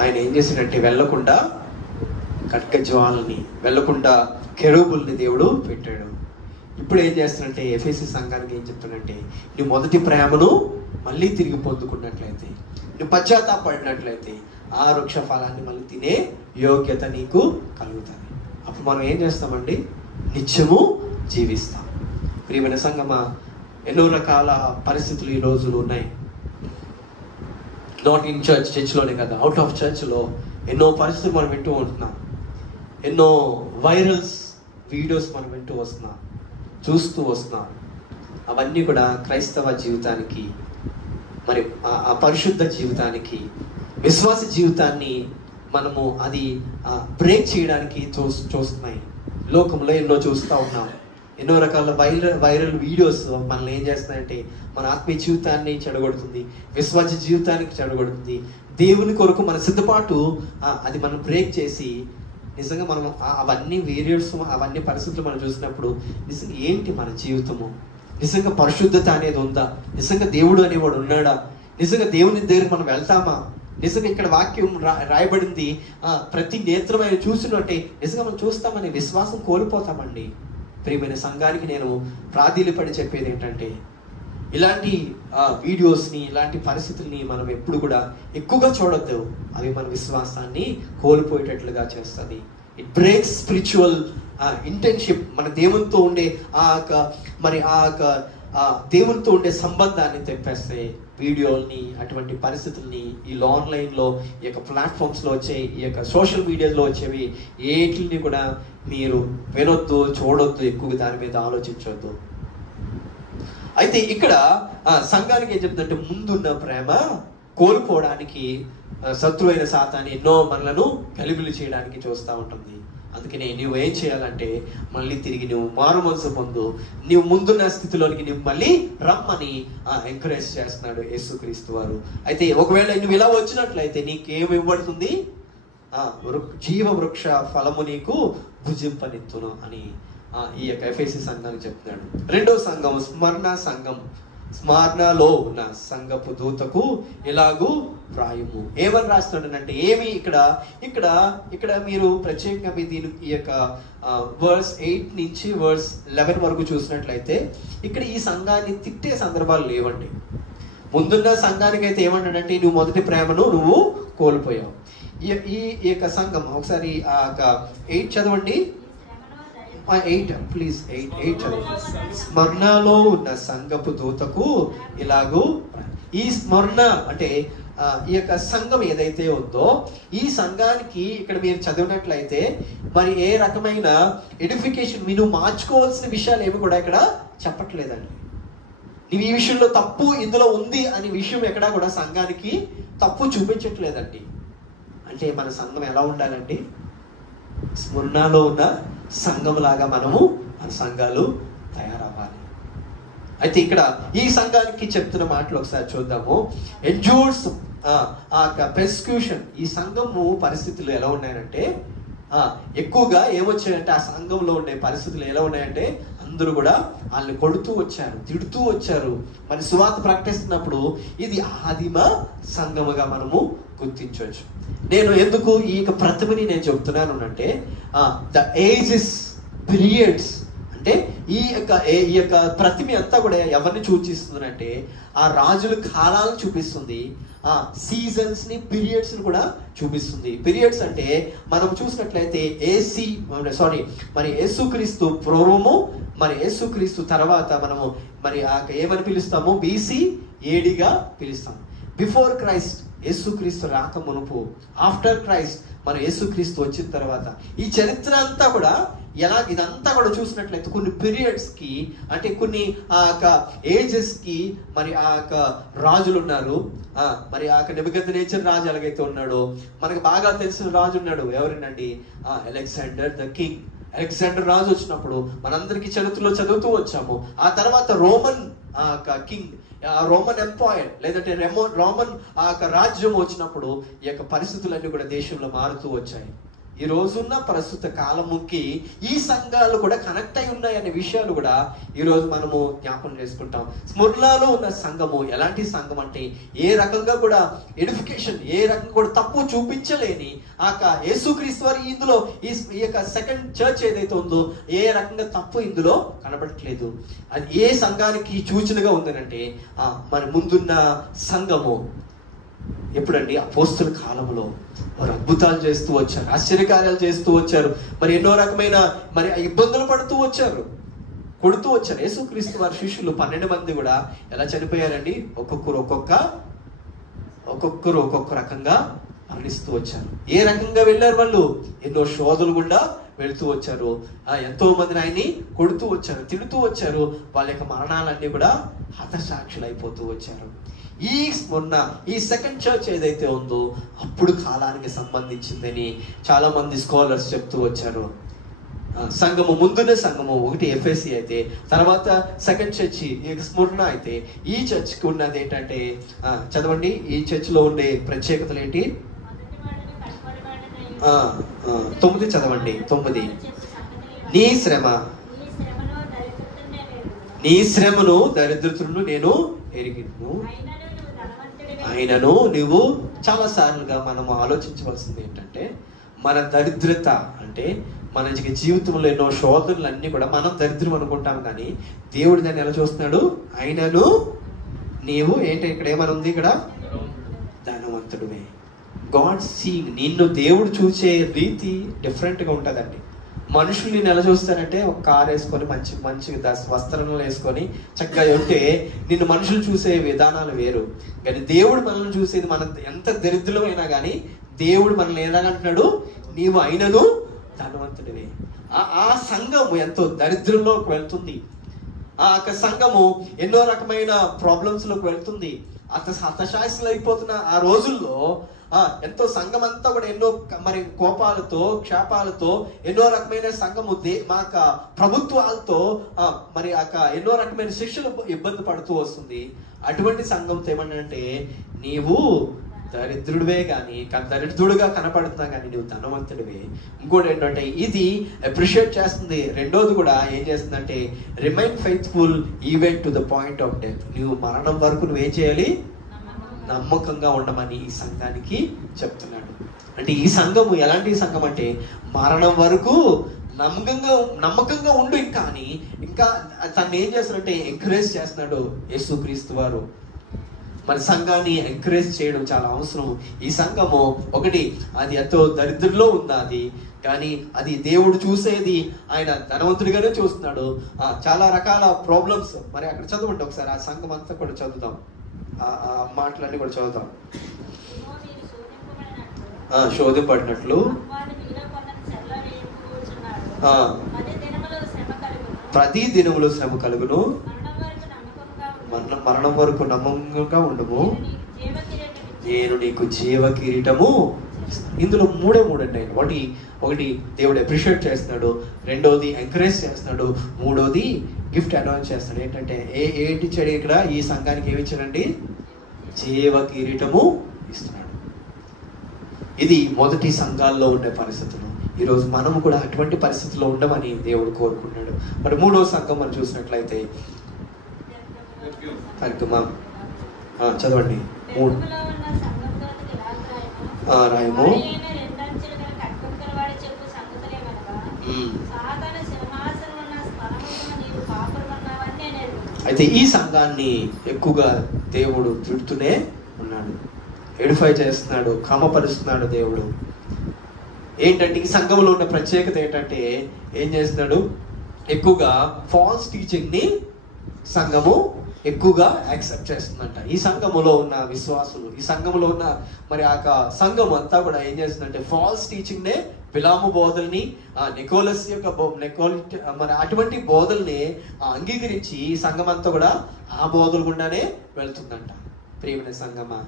ఆయన ఏం చేసినట్టే వెళ్ళకుండా ఖడ్గ జ్వాలని వెళ్లకుండా కెరూబుల్ని దేవుడు పెట్టాడు. ఇప్పుడు ఏం చేస్తున్నట్టే ఎఫెసీ సంఘానికి ఏం చెప్తున్నట్టే, నీ మొదటి ప్రేమను మళ్ళీ తిరిగి పొందుకున్నట్లయితే, నువ్వు పశ్చాత్తాపడినట్లయితే ఆ వృక్ష ఫలాన్ని మళ్ళీ తినే యోగ్యత నీకు కలుగుతుంది. అప్పుడు మనం ఏం చేస్తామండి? నిత్యము జీవిస్తాం. ప్రియమైన సంఘమా, ఎన్నో రకాల పరిస్థితులు ఈ రోజులు ఉన్నాయి. నాట్ ఇన్ చర్చ్లోనే కదా, అవుట్ ఆఫ్ చర్చ్లో ఎన్నో పరిస్థితులు మనం వింటూ ఉంటున్నాం. ఎన్నో వైరల్స్ వీడియోస్ మనం వింటూ వస్తున్నాం, చూస్తూ వస్తున్నాం. అవన్నీ కూడా క్రైస్తవ జీవితానికి, మరి ఆ పరిశుద్ధ జీవితానికి, విశ్వాస జీవితాన్ని మనము అది బ్రేక్ చేయడానికి చూస్తున్నాయి. లోకంలో ఎన్నో చూస్తూ ఉన్నాం. ఎన్నో రకాల వైరల్ వీడియోస్ మనల్ని ఏం చేస్తున్నాయంటే మన ఆత్మీయ జీవితాన్ని చెడగొడుతుంది, విశ్వాస జీవితానికి చెడగొడుతుంది. దేవుని కొరకు మన సిద్ధపాటు అది మనం బ్రేక్ చేసి, నిజంగా మనం అవన్నీ వీడియోస్, అవన్నీ పరిస్థితులు మనం చూసినప్పుడు నిజంగా ఏంటి మన జీవితము? నిజంగా పరిశుద్ధత అనేది ఉందా? నిజంగా దేవుడు అనేవాడు ఉన్నాడా? నిజంగా దేవుని దగ్గర మనం వెళ్తామా? నిజంగా ఇక్కడ వాక్యం రాయబడింది, ప్రతి నేత్రం ఆయన చూసినట్టే నిజంగా మనం చూస్తామనే విశ్వాసం కోల్పోతామండి. ప్రియమైన సంఘానికి నేను ప్రాధీనపడి చెప్పేది ఏంటంటే, ఇలాంటి వీడియోస్ని, ఇలాంటి పరిస్థితుల్ని మనం ఎప్పుడు కూడా ఎక్కువగా చూడొద్దు. అవి మన విశ్వాసాన్ని కోల్పోయేటట్లుగా చేస్తుంది. It breaks spiritual internship. మన దేవునితో ఉండే దేవునితో ఉండే సంబంధాన్ని తెప్పేస్తాయి వీడియోల్ని, అటువంటి పరిస్థితుల్ని. ఈ ఆన్లైన్లో, ఈ యొక్క ప్లాట్ఫామ్స్లో వచ్చే, ఈ యొక్క సోషల్ మీడియాలో వచ్చేవి ఏటిని కూడా మీరు వినొద్దు, చూడొద్దు, ఎక్కువగా దాని మీద ఆలోచించొద్దు. అయితే ఇక్కడ సంఘానికి ఏం చెప్తుందంటే, ముందున్న ప్రేమ కోల్పోవడానికి శత్రువైన సాతాను ఎన్నో మనలను గలిబిలి చేయడానికి చూస్తూ ఉంటుంది. అందుకనే నువ్వు ఏం చేయాలంటే, మళ్ళీ తిరిగి నువ్వు మారు మనసు పొందు, నువ్వు ముందున్న స్థితిలోనికి నువ్వు మళ్ళీ రమ్మని ఎంకరేజ్ చేస్తున్నాడు యేసుక్రీస్తు వారు. అయితే ఒకవేళ నువ్వు ఇలా వచ్చినట్లయితే నీకేమి ఇవ్వబడుతుంది? జీవ వృక్ష ఫలము నీకు భుజింపనిత్తును అని ఈ యొక్క ఎఫెసీ సంఘానికి చెప్తున్నాడు. రెండో సంఘం స్మరణ సంఘం. స్మరణలో ఉన్న సంఘపు దూతకు ఇలాగూ ప్రాయము. ఏమని రాస్తున్నాడంటే, ఏమి ఇక్కడ మీరు ప్రత్యేకంగా ఈ యొక్క వర్స్ 8 నుంచి వర్స్ 11 వరకు చూసినట్లయితే ఇక్కడ ఈ సంఘాన్ని తిట్టే సందర్భాలు లేవండి. ముందున్న సంఘానికి అయితే ఏమంటాడంటే, నువ్వు మొదటి ప్రేమను నువ్వు కోల్పోయావు. ఈ యొక్క సంఘం ఒకసారి 8 చదవండి. 8 ప్లీజ్ 8 చదవండి. స్మరణలో ఉన్న సంఘపు దూతకు ఇలాగూ. ఈ స్మరణ అంటే ఈ యొక్క సంఘం ఏదైతే ఉందో, ఈ సంఘానికి ఇక్కడ మీరు చదివినట్లయితే మరి ఏ రకమైన ఎడిఫికేషన్, మీరు మార్చుకోవాల్సిన విషయాలు ఏమి కూడా ఇక్కడ చెప్పట్లేదండి. నీవు ఈ విషయంలో తప్పు ఇందులో ఉంది అనే విషయం ఎక్కడా కూడా సంఘానికి తప్పు చూపించట్లేదండి. అంటే మన సంఘం ఎలా ఉండాలండి? స్మరణలో ఉన్న సంఘంలాగా మన సంఘాలు తయారవ్వాలి. అయితే ఇక్కడ ఈ సంఘానికి చెప్తున్న మాటలు ఒకసారి చూద్దాము. ఎంజూర్స్ పెర్సిక్యూషన్. ఈ సంఘము పరిస్థితులు ఎలా ఉన్నాయంటే, ఎక్కువగా ఏమొచ్చాయంటే, ఆ సంఘంలో ఉండే పరిస్థితులు ఎలా ఉన్నాయంటే, అందరూ కూడా వాళ్ళని కొడుతూ వచ్చారు, తిడుతూ వచ్చారు. మరి సువార్త ప్రకటిస్తున్నప్పుడు ఇది ఆదిమ సంఘముగా మనము గుర్తించవచ్చు. నేను ఎందుకు ఈ యొక్క ప్రతిమని నేను చెప్తున్నాను అంటే, ద ఏజెస్ పీరియడ్స్ అంటే ఈ యొక్క ప్రతిమ అంతా కూడా ఎవరిని సూచిస్తుందంటే, ఆ రాజుల కాలాలను చూపిస్తుంది, ఆ సీజన్స్ ని, పీరియడ్స్ ని కూడా చూపిస్తుంది. పీరియడ్స్ అంటే మనం చూసినట్లయితే మరి యేసుక్రీస్తు పూర్వము, మరి యేసుక్రీస్తు తర్వాత మనము మరి ఏమని పిలుస్తాము? BC ADగా పిలుస్తాము. బిఫోర్ క్రైస్ట్ యేసుక్రీస్తు రాక మునుపు, ఆఫ్టర్ క్రైస్ట్ మన యేసుక్రీస్తు వచ్చిన తర్వాత, ఈ చరిత్ర అంతా కూడా ఇదంతా కూడా చూసినట్లయితే కొన్ని పీరియడ్స్ కి, అంటే కొన్ని ఏజెస్ కి మరి రాజులు ఉన్నారు. మరి నెబుకద్నెజర్ రాజు ఎలాగైతే ఉన్నాడో, మనకు బాగా తెలిసిన రాజు ఉన్నాడు. ఎవరినండి? Alexander the king. అలెగ్జాండర్ రాజు వచ్చినప్పుడు మనందరికీ చరిత్రలో చదువుతూ వచ్చాము. ఆ తర్వాత రోమన్ కింగ్, రోమన్ ఎంపైర్ లేదంటే రోమన్ రాజ్యం వచ్చినప్పుడు ఈ యొక్క పరిస్థితులన్నీ కూడా దేశంలో మారుతూ వచ్చాయి. ఈ రోజున్న ప్రస్తుత కాలముకి ఈ సంఘాలు కూడా కనెక్ట్ అయి ఉన్నాయనే విషయాలు కూడా ఈరోజు మనము జ్ఞాపకం చేసుకుంటాం. స్ముర్నాలో ఉన్న సంఘము ఎలాంటి సంఘం అంటే ఏ రకంగా కూడా ఎడిఫికేషన్, ఏ రకంగా కూడా తప్పు చూపించలేని యేసుక్రీస్తు వారి ఇందులో ఈ యొక్క సెకండ్ చర్చ్ ఏదైతే ఉందో ఏ రకంగా తప్పు ఇందులో కనబడట్లేదు. అది ఏ సంఘానికి సూచనగా ఉందనంటే మన ముందున్న సంఘము ఎప్పుడండి? అపోస్తుల కాలంలో వారు అద్భుతాలు చేస్తూ వచ్చారు, ఆశ్చర్యకార్యాలు చేస్తూ వచ్చారు, మరి ఎన్నో రకమైన మరి ఇబ్బందులు పడుతూ వచ్చారు, కొడుతూ వచ్చారు. యేసుక్రీస్తు వారి శిష్యులు 12 మంది కూడా ఎలా చనిపోయారండి? ఒక్కొక్కరు ఒక్కొక్క రకంగా మరణిస్తూ వచ్చారు. ఏ రకంగా వెళ్ళారు వాళ్ళు? ఎన్నో శోధనలు గుండా వెళుతూ వచ్చారు. ఎంతో మందిని ఆయన్ని కొడుతూ వచ్చారు, తిడుతూ వచ్చారు. వాళ్ళ యొక్క మరణాలన్నీ కూడా హతసాక్షులు అయిపోతూ వచ్చారు. ఈ సెకండ్ చర్చ్ ఏదైతే ఉందో అప్పుడు కాలానికి సంబంధించిందని చాలా మంది స్కాలర్స్ చెప్తూ వచ్చారు. సంఘము ముందునే సంఘము ఒకటి ఎఫ్ఎస్సి అయితే, తర్వాత సెకండ్ చర్చి స్ముర్నా అయితే, ఈ చర్చ్కి ఉన్నది ఏంటంటే చదవండి, ఈ చర్చ్లో ఉండే ప్రత్యేకతలు ఏంటి? 9 చదవండి. 9 నీ శ్రమను దరిద్రతను నేను ఎరిగిను, అయినను నువ్వు చాలా సార్లుగా మనం ఆలోచించవలసింది ఏంటంటే మన దరిద్రత అంటే మన జీవితంలో ఎన్నో శోధనలు అన్నీ కూడా మనం దరిద్రం అనుకుంటాం, కానీ దేవుడు దాన్ని ఎలా చూస్తున్నాడు? అయినను నీవు ఏంటి, ఇక్కడ ఏమని ఉంది? ఇక్కడ ధనవంతుడివే. గాడ్ సీయింగ్, నిన్ను దేవుడు చూసే రీతి డిఫరెంట్గా ఉంటుందండి. మనుషులు నిన్ను ఎలా చూస్తారంటే ఒక కారు వేసుకొని మంచి వస్త్రాలు వేసుకొని చక్కగా ఉంటే నిన్ను మనుషులు చూసే విధానాలు వేరు. కానీ దేవుడు మనల్ని చూసేది, మనం ఎంత దరిద్రులమైనా కానీ దేవుడు మనల్ని ఎలాగంటున్నాడు? నీవు అయినను ధనవంతుడివే. ఆ సంఘము ఎంతో దరిద్రంలోకి వెళ్తుంది. ఆ సంఘము ఎన్నో రకమైన ప్రాబ్లమ్స్లోకి వెళ్తుంది. హతశాస్త్రులు అయిపోతున్న ఆ రోజుల్లో ఎంతో సంఘం అంతా కూడా ఎన్నో మరి కోపాలతో, క్షాపాలతో, ఎన్నో రకమైన సంఘము మా ప్రభుత్వాలతో మరి ఎన్నో రకమైన శిక్షలు ఇబ్బంది పడుతూ వస్తుంది. అటువంటి సంఘంతో ఏమన్నంటే నీవు దరిద్రుడివే కానీ దరిద్రుడుగా కనపడుతున్నా కానీ నువ్వు ధనవంతుడివే. ఇంకోటి ఏంటంటే ఇది అప్రిషియేట్ చేస్తుంది. రెండోది కూడా ఏం చేస్తుందంటే remain faithful even to the point of death. నువ్వు మరణం వరకు నువ్వేం చేయాలి? నమ్మకంగా ఉండమని ఈ సంఘానికి చెప్తున్నాడు. అంటే ఈ సంఘము ఎలాంటి సంఘం అంటే మరణం వరకు నమ్మకంగా ఉండు. ఇంకా తను ఏం చేస్తున్నాడంటే ఎంకరేజ్ చేస్తున్నాడు యేసుక్రీస్తు వారు. మన సంఘాన్ని ఎంకరేజ్ చేయడం చాలా అవసరం. ఈ సంఘము ఒకటి అది ఎంతో దరిద్రంలో ఉన్నది, కానీ అది దేవుడు చూసేది ఆయన ధనవంతుడిగానే చూస్తున్నాడు. చాలా రకాల ప్రాబ్లమ్స్ మరి అక్కడ చదవండి ఒకసారి, ఆ సంఘం అంతా కూడా చదువుతాం, ఆ మాటలన్నీ కూడా చదువుతాం. శోధింపడినట్లు ప్రతి దినములో శ్రమ కలుగును, మరణం వరకు నమ్మకంగా ఉండము, నేను నీకు జీవ కిరీటము. ఇందులో మూడే అండి. ఒకటి దేవుడు అప్రిషియేట్ చేస్తున్నాడు, రెండోది ఎంకరేజ్ చేస్తున్నాడు, మూడోది గిఫ్ట్ అనౌన్స్ చేస్తున్నాడు. ఏంటంటే ఏంటి ఇచ్చాడు ఇక్కడ? ఈ సంఘానికి ఏమి ఇచ్చాడండి? జీవ కిరీటము ఇస్తున్నాడు. ఇది మొదటి సంఘాల్లో ఉండే పరిస్థితులు. ఈరోజు మనము కూడా అటువంటి పరిస్థితుల్లో ఉండమని దేవుడు కోరుకున్నాడు. మరి మూడో సంఘం మనం చూసినట్లయితే చదవండి. రాయము అయితే ఈ సంఘాన్ని ఎక్కువగా దేవుడు తిడుతూనే ఉన్నాడు, ఎడిఫై చేస్తున్నాడు, క్రమపరుస్తున్నాడు దేవుడు. ఏంటంటే ఈ సంఘంలో ఉన్న ప్రత్యేకత ఏంటంటే ఏం చేస్తున్నాడు? ఎక్కువగా ఫాల్స్ టీచింగ్ ని సంఘము ఎక్కువగా యాక్సెప్ట్ చేస్తుందంట. ఈ సంఘములో ఉన్న విశ్వాసులు, ఈ సంఘములో ఉన్న మరి సంఘం అంతా కూడా ఏం చేస్తుందంటే ఫాల్స్ టీచింగ్ నే, బిలాము బోధల్ని, నికోలస్ యొక్క మరి అటువంటి బోధల్ని అంగీకరించి ఈ సంఘం అంతా కూడా ఆ బోధలు గుండానే వెళ్తుందంట. ప్రియమైన సంఘమా,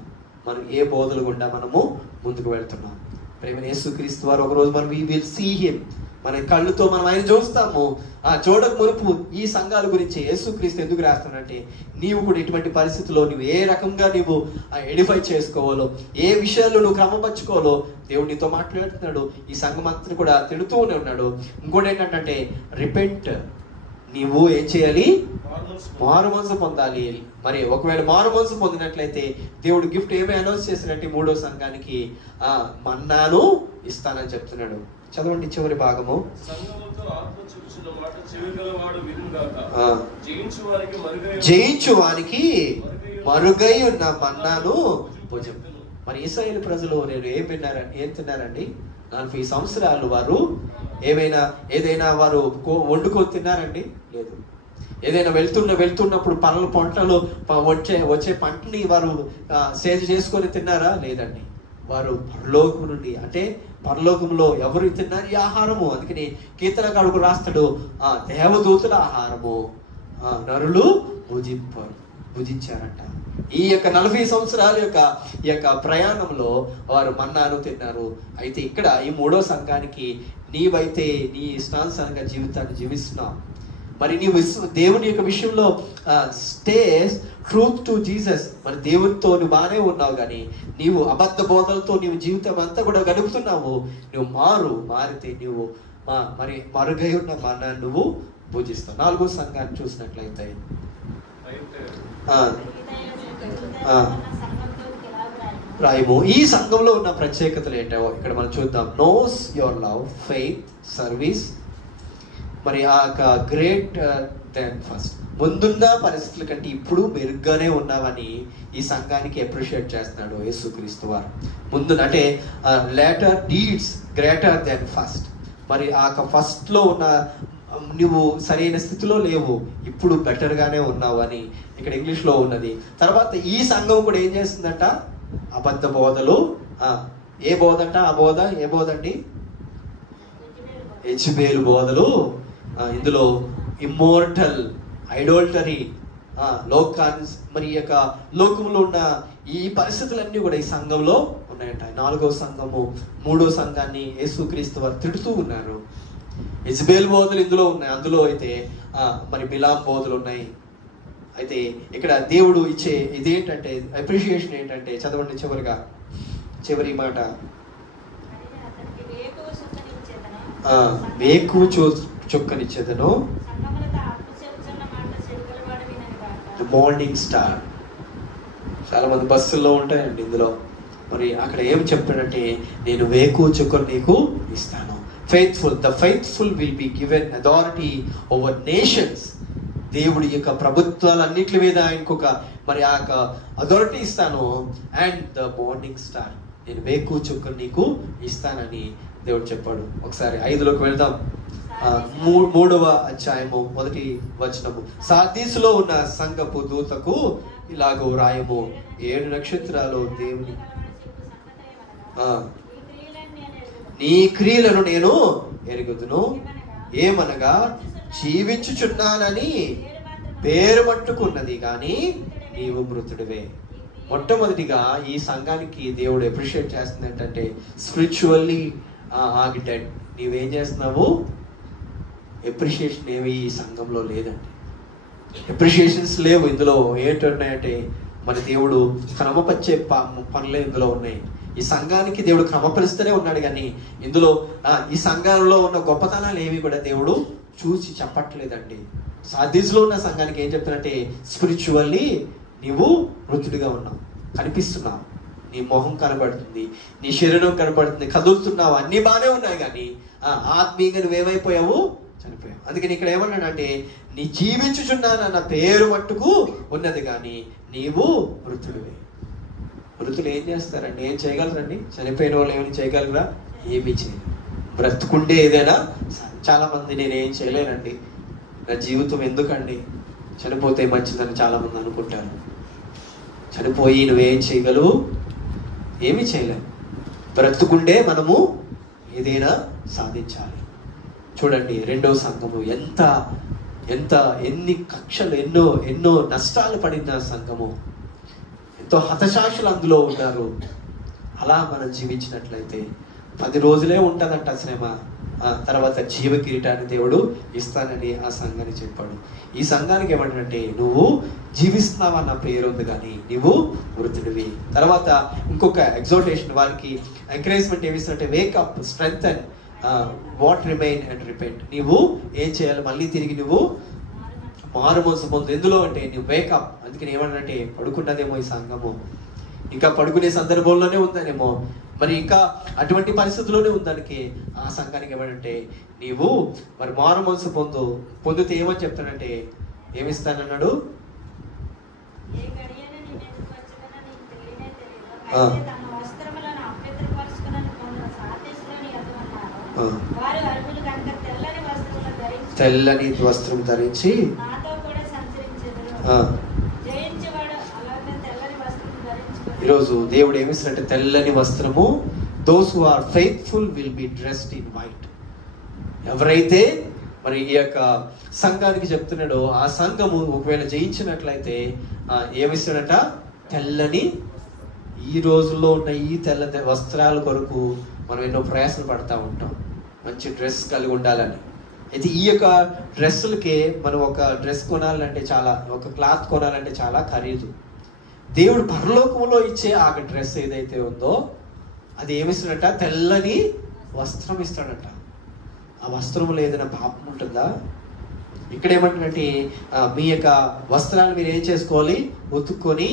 మనం ఏ బోధలు గుండా మనము ముందుకు వెళ్తున్నాం? ప్రియమైన యేసుక్రీస్తు వారు ఒకరోజు మనం వి విల్ సీ హిమ్, మన కళ్ళుతో మనం ఆయన చూస్తాము. చూడక మునుపు ఈ సంఘాల గురించి యేసుక్రీస్తు ఎందుకు రాస్తానంటే, నీవు కూడా ఇటువంటి పరిస్థితుల్లో నువ్వు ఏ రకంగా నువ్వు ఎడిఫై చేసుకోవాలో, ఏ విషయాల్లో నువ్వు క్రమపరచుకోవాలో దేవుడు నీతో మాట్లాడుతున్నాడు. ఈ సంఘం అంతా కూడా తిడుతూనే ఉన్నాడు. ఇంకోటి ఏంటంటే రిపెంట్, నీవు ఏం చేయాలి? మారు మనసు పొందాలి. మరి ఒకవేళ మారు మనసు పొందినట్లయితే దేవుడు గిఫ్ట్ ఏమీ అనౌన్స్ చేసినట్టు 3వ సంఘానికి మన్నాను ఇస్తానని చెప్తున్నాడు. చదవండి చివరి భాగము. జయించు వానికి మరుగై ఉన్న మన్నాను భుజం. మరి ఇశ్రాయేలు ప్రజలు నేను ఏం తిన్నారండి? 40 సంవత్సరాలు వారు ఏదైనా వారు వండుకొని తిన్నారండి? లేదు. ఏదైనా వెళ్తున్నప్పుడు పంటలు వచ్చే పంటని వారు సేజ్ చేసుకొని తిన్నారా? లేదండి. వారు పరలోకం నుండి, అంటే పరలోకంలో ఎవరు తిన్నారు ఈ ఆహారము? అందుకని కీర్తనకారుడు రాస్తాడు, దేవదూతుల ఆహారము నరులు భుజించారంట. ఈ యొక్క 40 సంవత్సరాల ఈ యొక్క ప్రయాణంలో వారు మన్నాను తిన్నారు. అయితే ఇక్కడ ఈ 3వ సంఘానికి నీవైతే నీ ఇష్టానుసారంగా జీవితాన్ని జీవిస్తున్నావు. మరి నీవు దేవుని యొక్క విషయంలో స్టే ట్రూత్ టు జీసస్. మరి దేవునితో నువ్వు బాగానే ఉన్నావు, కానీ నీవు అబద్ధ బోధలతో నీవు జీవితం అంతా కూడా గడుపుతున్నావు. నువ్వు మారితే నువ్వు మరి మరుగై ఉన్న మన్నాను నువ్వు భుజిస్తావు. 4వ సంఘాన్ని చూసినట్లయితే రాయము. ఈ సంఘంలో ఉన్న ప్రత్యేకతలు ఏంటో ఇక్కడ మనం చూద్దాం. Knows your love, faith, service. మరి ఆ గ్రేట్ దెన్ ఫస్ట్, ముందున్న పరిస్థితుల కంటే ఇప్పుడు మెరుగ్గానే ఉన్నావని ఈ సంఘానికి అప్రిషియేట్ చేస్తున్నాడు యేసుక్రీస్తు వారు. ముందు అంటే later deeds greater than first. మరి ఆ ఫస్ట్ లో ఉన్న నువ్వు సరైన స్థితిలో లేవు, ఇప్పుడు బెటర్ గానే ఉన్నావు అని ఇక్కడ ఇంగ్లీష్ లో ఉన్నది. తర్వాత ఈ సంఘం కూడా ఏం చేస్తుందంట? అబద్ధ బోధలు. ఏ బోధ అంట? ఆ బోధ ఏ బోధ అండి? యెజబెలు బోధలు. ఇందులో ఇమ్మోర్టల్, ఐడోల్టరీ, మరి యొక్క లోకంలో ఉన్న ఈ పరిస్థితులన్నీ కూడా ఈ సంఘంలో ఉన్నాయంట. 4వ సంఘము 3వ సంఘాన్ని యేసుక్రీస్తు వారు తిడుతూ ఉన్నారు. యెజబెలు బోధలు ఇందులో ఉన్నాయి. అందులో అయితే మరి బిలాం బోధలు ఉన్నాయి. అయితే ఇక్కడ దేవుడు ఇచ్చే ఇదేంటంటే అప్రిషియేషన్ ఏంటంటే, చదవండి చివరి మాట. వేకువ చుక్కనిచ్చేదను, మార్నింగ్ స్టార్. చాలా మంది బస్సుల్లో ఉంటాయండి ఇందులో. మరి అక్కడ ఏం చెప్తాడంటే, నేను వేకువ చుక్కను నీకు ఇస్తాను. Faithful, the faithful will be given authority over nations. దేవుడి యొక్క ప్రభుత్వాలన్నిటి మీద ఆయనకు మరి ఆ యొక్క అథారిటీ ఇస్తాను. అండ్ ద మార్నింగ్ స్టార్, నేను వేకువ చుక్కను నీకు ఇస్తానని దేవుడు చెప్పాడు. ఒకసారి 5లోకి వెళ్దాం. 3వ అధ్యాయము 1వ వచనము. సార్దీసులో ఉన్న సంఘపు దూతకు ఇలాగో రాయము, 7 నక్షత్రాలు దేవుని నీ క్రియలను నేను ఎరుగుదును. ఏమనగా జీవించుచున్నానని పేరు పట్టుకున్నది కానీ నీవు మృతుడివే. మొట్టమొదటిగా ఈ సంఘానికి దేవుడు అప్రిషియేట్ చేస్తుంది ఏంటంటే, స్పిరిచువల్లీ డెడ్. నీవేం చేస్తున్నావు? అప్రిషియేషన్ ఏమి ఈ సంఘంలో లేదండి. అప్రిషియేషన్స్ లేవు ఇందులో. ఏంటున్నాయంటే, మన దేవుడు క్రమపరిచే పనులే ఇందులో ఉన్నాయి. ఈ సంఘానికి దేవుడు క్రమపరుస్తూనే ఉన్నాడు, కానీ ఇందులో ఈ సంఘంలో ఉన్న గొప్పతనాలు ఏవి కూడా దేవుడు చూసి చెప్పట్లేదండి. సార్దీసులో ఉన్న సంఘానికి ఏం చెప్తానంటే, స్పిరిచువల్లీ నీవు మృతుడిగా ఉన్నావు, కనిపిస్తున్నావు, నీ మొహం కనబడుతుంది, నీ శరీరం కనబడుతుంది, కదులుతున్నావు, అన్నీ బాగానే ఉన్నాయి, కానీ ఆత్మీయంగా నువ్వేమైపోయావు? చనిపోయావు. అందుకని ఇక్కడ ఏమన్నాడంటే, నీ జీవించుచున్నానన్న పేరు మట్టుకు ఉన్నది, కానీ నీవు మృతుడివే. మృతులు ఏం చేస్తారండి? ఏం చేయగలరండి? చనిపోయిన వాళ్ళు ఏమైనా చేయగలరా? ఏమీ చేయరు. బ్రతుకుంటే ఏదైనా. చాలా మంది నేనేం చేయలేనండి, నా జీవితం ఎందుకండి, చనిపోతే మంచిదని చాలా మంది అనుకుంటారు. చనిపోయి నువ్వేం చేయగలవు? ఏమీ చేయలేవు. బ్రతుకుండే మనము ఏదైనా సాధించాలి. చూడండి, 2వ సంఘము ఎన్ని కక్షలు, ఎన్నో నష్టాలు పడిన సంఘము, ఎంతో హతశాషులు అందులో ఉన్నారు. అలా మనం జీవించినట్లయితే 10 రోజులే ఉంటుందంట శ్రమ. తర్వాత జీవ కిరీటాన్ని దేవుడు ఇస్తానని ఆ సంఘానికి చెప్పాడు. ఈ సంఘానికి ఏమంటే నువ్వు జీవిస్తున్నావన్న పేరు ఉంది కానీ నువ్వు వృద్ధుడివి. తర్వాత ఇంకొక ఎగ్జార్టేషన్, వారికి ఎంకరేజ్మెంట్ ఏమిస్తుంటే wake up, strength and what remain and repent. నువ్వు ఏం చేయాలి? మళ్ళీ తిరిగి నువ్వు మారు మనసు పొందు. ఎందులో అంటే నువ్వు వేకప్. అందుకని ఏమన్నంటే పడుకున్నదేమో ఈ సంఘము, ఇంకా పడుకునే సందర్భంలోనే ఉందనేమో, మరి ఇంకా అటువంటి పరిస్థితుల్లోనే ఉందానికి. ఆ సంఘానికి ఏమంటే నీవు మరి మారు మనసు పొందితే ఏమని చెప్తానంటే ఏమిస్తానన్నాడు? తెల్లని వస్త్రం ధరించి ఈరోజు దేవుడు ఏమిస్తాడంటే తెల్లని వస్త్రము. Those who are faithful will be dressed in white. ఎవరైతే మరి ఈ యొక్క సంఘానికి చెప్తున్నాడో ఆ సంఘము ఒకవేళ జయించినట్లయితే ఏమిస్తాడట? తెల్లని. ఈ రోజుల్లో ఉన్న ఈ తెల్ల వస్త్రాల కొరకు మనం ఎన్నో ప్రయాసలు పడతా ఉంటాం, మంచి డ్రెస్ కలిగి ఉండాలని. అయితే ఈ యొక్క డ్రెస్సులకే మనం ఒక డ్రెస్ కొనాలంటే చాలా, ఒక క్లాత్ కొనాలంటే చాలా ఖరీదు. దేవుడు పరలోకంలో ఇచ్చే ఆ డ్రెస్ ఏదైతే ఉందో అది ఏమిస్తాడట? తెల్లని వస్త్రం ఇస్తాడట. ఆ వస్త్రంలో ఏదైనా పాపం ఉంటుందా? ఇక్కడ ఏమంటారంటే మీ యొక్క వస్త్రాలు మీరు ఏం చేసుకోవాలి? ఉతుక్కొని.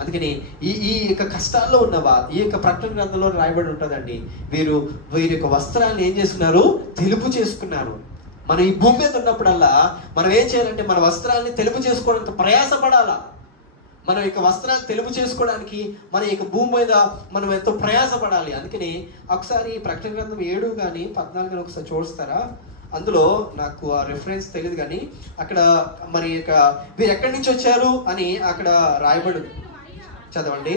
అందుకని ఈ యొక్క కష్టాల్లో ఉన్నవా ఈ యొక్క ప్రకటన గ్రంథంలో రాయబడి ఉంటుందండి, వీరి యొక్క వస్త్రాలను ఏం చేసుకున్నారు? తెలుపు చేసుకున్నారు. మనం ఈ భూమి మీద ఉన్నప్పుడల్లా మనం ఏం చేయాలంటే మన వస్త్రాలని తెలుపు చేసుకోవడానికి ప్రయాసపడాలా. మన యొక్క వస్త్రాలు తెలుపు చేసుకోవడానికి మన యొక్క భూమి మీద మనం ఎంతో ప్రయాసపడాలి. అందుకని ఒకసారి ప్రకటన గ్రంథం 7 కానీ 14 ఒకసారి చూస్తారా? అందులో నాకు ఆ రిఫరెన్స్ తెలియదు కానీ అక్కడ మరి వీరు ఎక్కడి నుంచి వచ్చారు అని అక్కడ రాయబడి, చదవండి.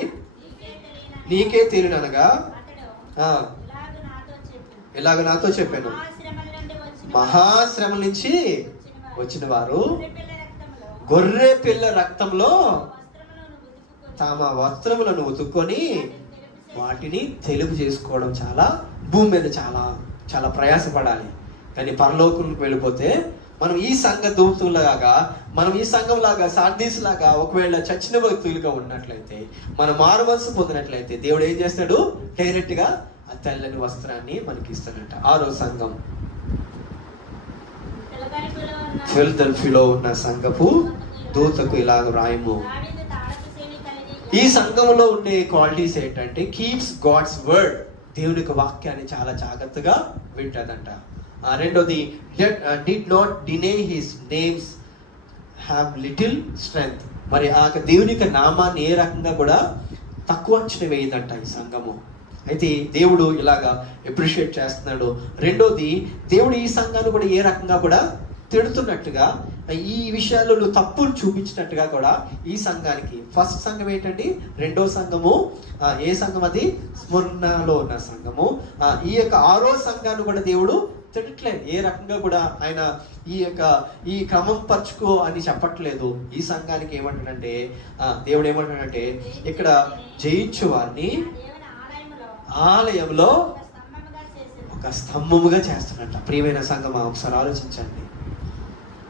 నీకే తెలియననగా ఇలాగ నాతో చెప్పాను, మహాశ్రమ నుంచి వచ్చిన వారు గొర్రె పిల్ల రక్తంలో తమ వస్త్రములను ఉతుక్కొని వాటిని తెలుపు చేసుకోవడం చాలా భూమి మీద చాలా చాలా ప్రయాసపడాలి. కానీ పరలోకంలోకి వెళ్ళిపోతే మనం ఈ సంఘ దూతులాగా, మనం ఈ సంఘం లాగా, సార్దీస్ లాగా ఒకవేళ చచ్చిన వ్యక్తులుగా ఉన్నట్లయితే, మనం మారు మనసు పొందినట్లయితే దేవుడు ఏం చేస్తాడు? డైరెక్ట్ గా ఆ తెల్లని వస్త్రాన్ని మనకి ఇస్తాడంట. 6వ సంఘం ఫిలదెల్ఫియాలో ఉన్న సంఘపు దూతకు ఇలాగ రాయము. ఈ సంఘంలో ఉండే క్వాలిటీస్ ఏంటంటే కీప్స్ గాడ్స్ వర్డ్. దేవుని యొక్క వాక్యాన్ని చాలా జాగ్రత్తగా వింటదంట. రెండోది did not డినే his names have little strength. మరి ఆ దేవుని యొక్క నామాన్ని ఏ రకంగా కూడా తక్కువ అంచనా వేయదంట ఈ సంఘము. అయితే దేవుడు ఇలాగా అప్రిషియేట్ చేస్తున్నాడు. రెండోది దేవుడు ఈ సంఘాన్ని కూడా ఏ రకంగా కూడా తిడుతున్నట్టుగా, ఈ విషయాల్లో నువ్వు తప్పులు చూపించినట్టుగా కూడా ఈ సంఘానికి, ఫస్ట్ సంఘం ఏంటండి? 2వ సంఘము ఏ సంఘం? అది స్మరణలో ఉన్న సంఘము. ఈ యొక్క 6వ సంఘాన్ని కూడా దేవుడు తిట్టట్లేదు. ఏ రకంగా కూడా ఆయన ఈ క్రమం పరుచుకో అని చెప్పట్లేదు. ఈ సంఘానికి ఏమంటాడంటే దేవుడు ఏమంటాడంటే ఇక్కడ జయించు వారిని ఆలయంలో ఒక స్తంభముగా చేస్తున్నట్ట. ప్రియమైన సంఘమా, ఒకసారి ఆలోచించండి.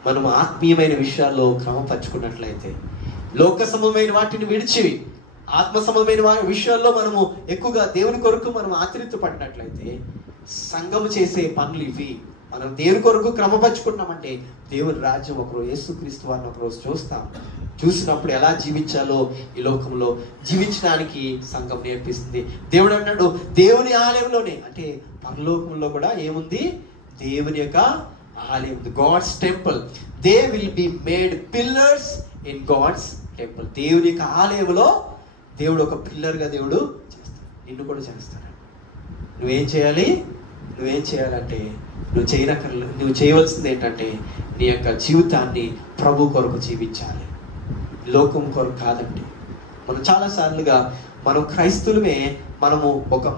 మనం ఆత్మీయమైన విషయాల్లో క్రమం పరుచుకున్నట్లయితే, లోక సమమైన వాటిని విడిచి ఆత్మ సమమైన విషయాల్లో మనము ఎక్కువగా దేవుని కొరకు మనం ఆచరిత పడినట్లయితే, సంఘము చేసే పనులు ఇవి. మనం దేవుని కొరకు క్రమపరుచుకున్నామంటే దేవుని రాజ్యం ఒకరోజు యేసుక్రీస్తు వారిని ఒకరోజు చూసినప్పుడు ఎలా జీవించాలో ఈ లోకంలో జీవించడానికి సంఘం నేర్పిస్తుంది. దేవుడు అన్నాడు దేవుని ఆలయంలోనే, అంటే పరలోకంలో కూడా ఏముంది? దేవుని యొక్క ఆలయం ఉంది. God's temple. They will be made pillars in God's temple. దేవుని యొక్క ఆలయంలో దేవుడు ఒక పిల్లర్గా దేవుడు చేస్తాడు. నిన్ను కూడా చేస్తాడు. నువ్వేం చేయాలంటే నువ్వు చేయవలసింది ఏంటంటే నీ యొక్క జీవితాన్ని ప్రభు కొరకు జీవించాలి, లోకం కొరకు కాదండి. మనం చాలాసార్లుగా మనం క్రైస్తవులమే మనము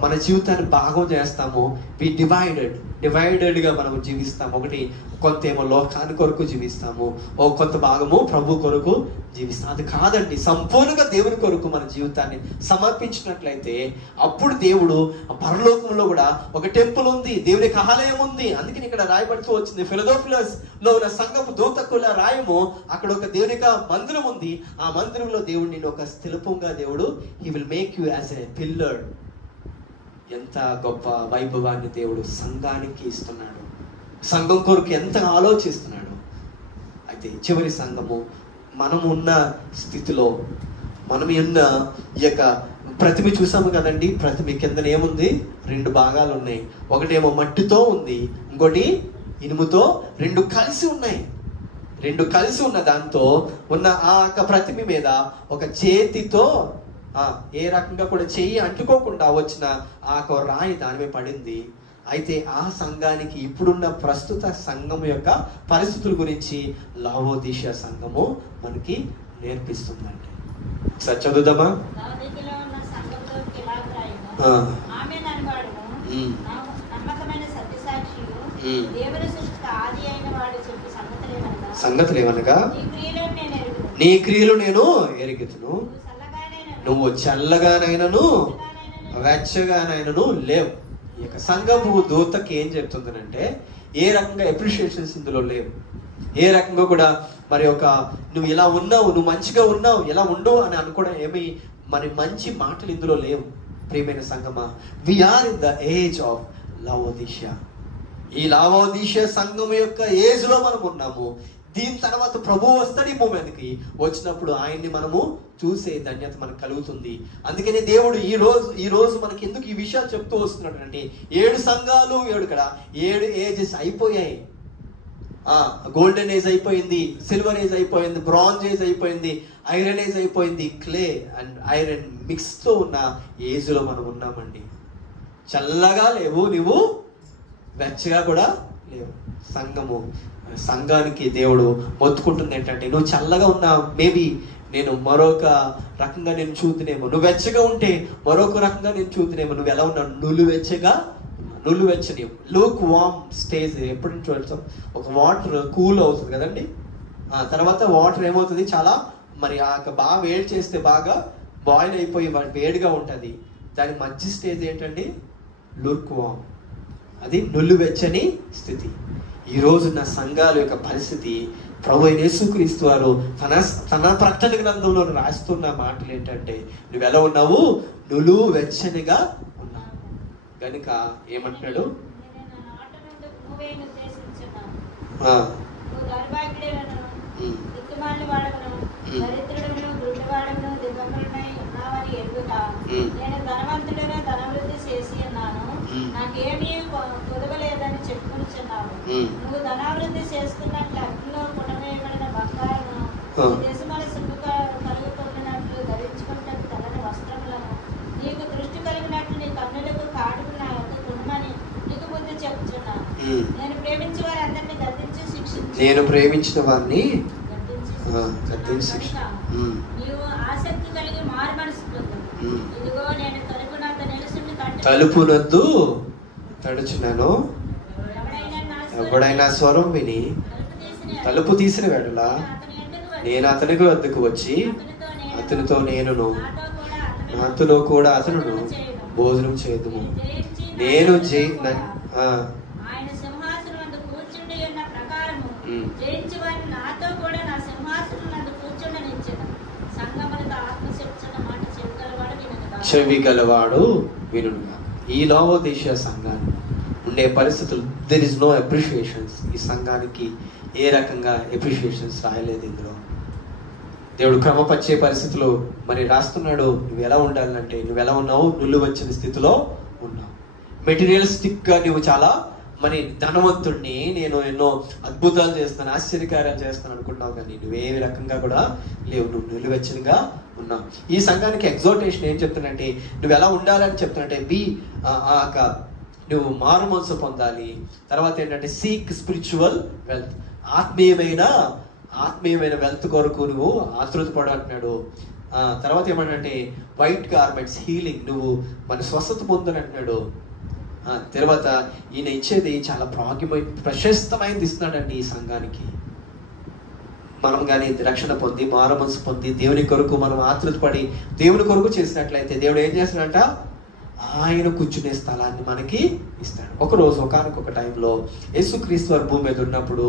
మన జీవితాన్ని భాగం చేస్తాము. వి డివైడెడ్. డివైడెడ్గా మనం జీవిస్తాము. ఒకటి కొంత ఏమో లోకాని కొరకు జీవిస్తాము, కొంత భాగము ప్రభు కొరకు జీవిస్తాం. అది కాదండి, సంపూర్ణంగా దేవుని కొరకు మన జీవితాన్ని సమర్పించినట్లయితే అప్పుడు దేవుడు పరలోకంలో కూడా ఒక టెంపుల్ ఉంది, దేవునికి ఆలయం ఉంది. అందుకని ఇక్కడ రాయబడుతూ వచ్చింది, ఫిలదెల్ఫియాస్ లో ఉన్న సంఘపు దూతకుల రాయము, అక్కడ ఒక దేవుని మందిరం ఉంది. ఆ మందిరంలో దేవుడు నిన్ను ఒక స్థిరపంగా దేవుడు he will make you as a pillar. ఎంత గొప్ప వైభవాన్ని దేవుడు సంఘానికి ఇస్తున్నాడు, సంఘం కొరకు ఎంత ఆలోచిస్తున్నాడు. అయితే చివరి సంఘము, మనం ఉన్న స్థితిలో మనం ఉన్న ఈ యొక్క ప్రతిమ చూసాము కదండి. ప్రతిమ కింద ఏముంది? 2 భాగాలు ఉన్నాయి. ఒకటేమో మట్టితో ఉంది, ఇంకోటి ఇనుముతో. 2 కలిసి ఉన్నాయి. 2 కలిసి ఉన్న దాంతో ఉన్న ఆ యొక్క ప్రతిమ మీద ఒక చేతితో ఏ రకంగా కూడా చెయ్యి అంటుకోకుండా వచ్చిన ఆ రాయి దాని మీద పడింది. అయితే ఆ సంఘానికి ఇప్పుడున్న ప్రస్తుత సంఘం యొక్క పరిస్థితుల గురించి లావోదీషియా సంఘము మనకి నేర్పిస్తుందండి. ఒకసారి చదువుదామా? సంగతులు ఏమనగా, నీ క్రియలు నేను ఎరుగుతును, నువ్వు చల్లగానైనను వెచ్చగానైనను లేవు. ఈ యొక్క సంఘపు దూతకి ఏం చెప్తుందనంటే, ఏ రకంగా అప్రిషియేషన్స్ ఇందులో లేవు. ఏ రకంగా కూడా మరి నువ్వు ఇలా ఉన్నావు, నువ్వు మంచిగా ఉన్నావు, ఇలా ఉండవు అని అనుకోవడం ఏమి మరి మంచి మాటలు ఇందులో లేవు. ప్రియమైన సంఘమా, we are in the age of Laodicea. ఈ లావోదీషియా సంఘం యొక్క ఏజ్ లో మనం ఉన్నాము. దీని తర్వాత ప్రభువు వస్తాడు. ఈ మూమెంట్కి వచ్చినప్పుడు ఆయన్ని మనము చూసే ధన్యత మనకు కలుగుతుంది. అందుకని దేవుడు ఈ రోజు మనకి ఎందుకు ఈ విషయాలు చెప్తూ వస్తున్నాడు అంటే, 7 సంఘాలు 7 ఏజెస్ అయిపోయాయి. గోల్డెన్ ఏజ్ అయిపోయింది, సిల్వర్ ఏజ్ అయిపోయింది, బ్రాంజ్ ఏజ్ అయిపోయింది, ఐరన్ ఏజ్ అయిపోయింది. క్లే అండ్ ఐరన్ మిక్స్ తో ఉన్న ఏజ్ లో మనం ఉన్నామండి. చల్లగా లేవు నువ్వు, వెచ్చగా కూడా లేవు. సంఘానికి దేవుడు మొత్తుకుంటుంది ఏంటంటే, నువ్వు చల్లగా ఉన్నా మేబీ నేను మరొక రకంగా నేను చూద్దునేమో, నువ్వు వెచ్చగా ఉంటే మరొక రకంగా నేను చూద్దునేమో. నువ్వు ఎలా ఉన్నావు? నులువెచ్చని లూక్ వామ్ స్టేజ్. ఎప్పటి నుంచి వెళ్తాం? ఒక వాటర్ కూల్ అవుతుంది కదండి, తర్వాత వాటర్ ఏమవుతుంది, చాలా మరి బాగా వేడి చేస్తే బాగా బాయిల్ అయిపోయి వేడిగా ఉంటుంది. దాని మధ్య స్టేజ్ ఏంటండి? లూక్ వామ్. అది నులువెచ్చని స్థితి. ఈ రోజు నా సంఘాల యొక్క పరిస్థితి, ప్రభు యేసుక్రీస్తు వారు తన ప్రకటన గ్రంథంలో రాస్తున్న మాటలు ఏంటంటే, నువ్వు ఎలా ఉన్నావు? నులువెచ్చనిగా ఉన్నావు. గనుక ఏమంటున్నాడు? నాకేమీ కొదవలేదని చెప్పుకొనిచున్నావు. నువ్వు ధనాభివృద్ధి చేసుకున్నట్లు అగ్నిలో పునవేయబడిన బంగారమును, దేశముల సిగ్గు కలుగుతున్నట్లు ధరించుకుంటే తెల్లని వస్త్రములను, నీకు దృష్టి కలిగినట్లు నీ కన్నులకు కాటుకు నా యొక్క గుణమని నీకు ముందు చెప్పుచున్నాను. నేను ప్రేమించిన వారందరినీ గద్దించి శిక్షించు. నీవు ఆసక్తి కలిగి మారు మనసు పొందు. ఇదిగో నేను తలుపునొద్దు తడుచున్నాను. ఎవడైనా స్వరం విని తలుపు తీసిన వేళ నేను అతనికి వద్దకు వచ్చి అతనితో నేనును నాతో కూడా అతనును భోజనం చేదుము. నేను చెవి గలవాడు వినుడుగా. ఈ లావోదీషియా సంఘాన్ని ఉండే పరిస్థితులు, దెర్ ఇస్ నో అప్రిషియేషన్స్. ఈ సంఘానికి ఏ రకంగా అప్రిషియేషన్స్ రాయలేదు ఇందులో. దేవుడు క్రమపరిచే పరిస్థితులు మరి రాస్తున్నాడు. నువ్వు ఎలా ఉండాలంటే, నువ్వు ఎలా ఉన్నావు? నువ్వు వచ్చిన స్థితిలో ఉన్నావు. మెటీరియలిస్టిక్ గా నువ్వు చాలా మరి ధనవంతుడిని, నేను ఎన్నో అద్భుతాలు చేస్తాను, ఆశ్చర్యకార్యాలు చేస్తాను అనుకుంటున్నావు, కానీ నువ్వే రకంగా కూడా లేవు. నువ్వు నిలువెచ్చనిగా ఉన్నావు. ఈ సంఘానికి ఎగ్జార్టేషన్ ఏం చెప్తున్నట్టే, నువ్వు ఎలా ఉండాలని చెప్తున్నట్టే, నువ్వు మారు మనసు పొందాలి. తర్వాత ఏంటంటే, సీక్ స్పిరిచువల్ వెల్త్. ఆత్మీయమైన వెల్త్ కొరకు నువ్వు ఆతృత పడంటున్నాడు. తర్వాత ఏమంటే, వైట్ గార్మెంట్స్, హీలింగ్, నువ్వు మన స్వస్థత పొందనంటున్నాడు. తర్వాత ఈయన ఇచ్చేది చాలా ప్రశస్తమైనది ఇస్తున్నాడండి ఈ సంఘానికి. మనం కానీ రక్షణ పొంది మారు మనసు పొంది దేవుని కొరకు మనం ఆతృతపడి దేవుని కొరకు చేసినట్లయితే దేవుడు ఏం చేస్తాడంట, ఆయన కూర్చునే స్థలాన్ని మనకి ఇస్తాడు. ఒకరోజు ఒకనొక టైంలో యేసుక్రీస్తు వారు భూమి మీద ఉన్నప్పుడు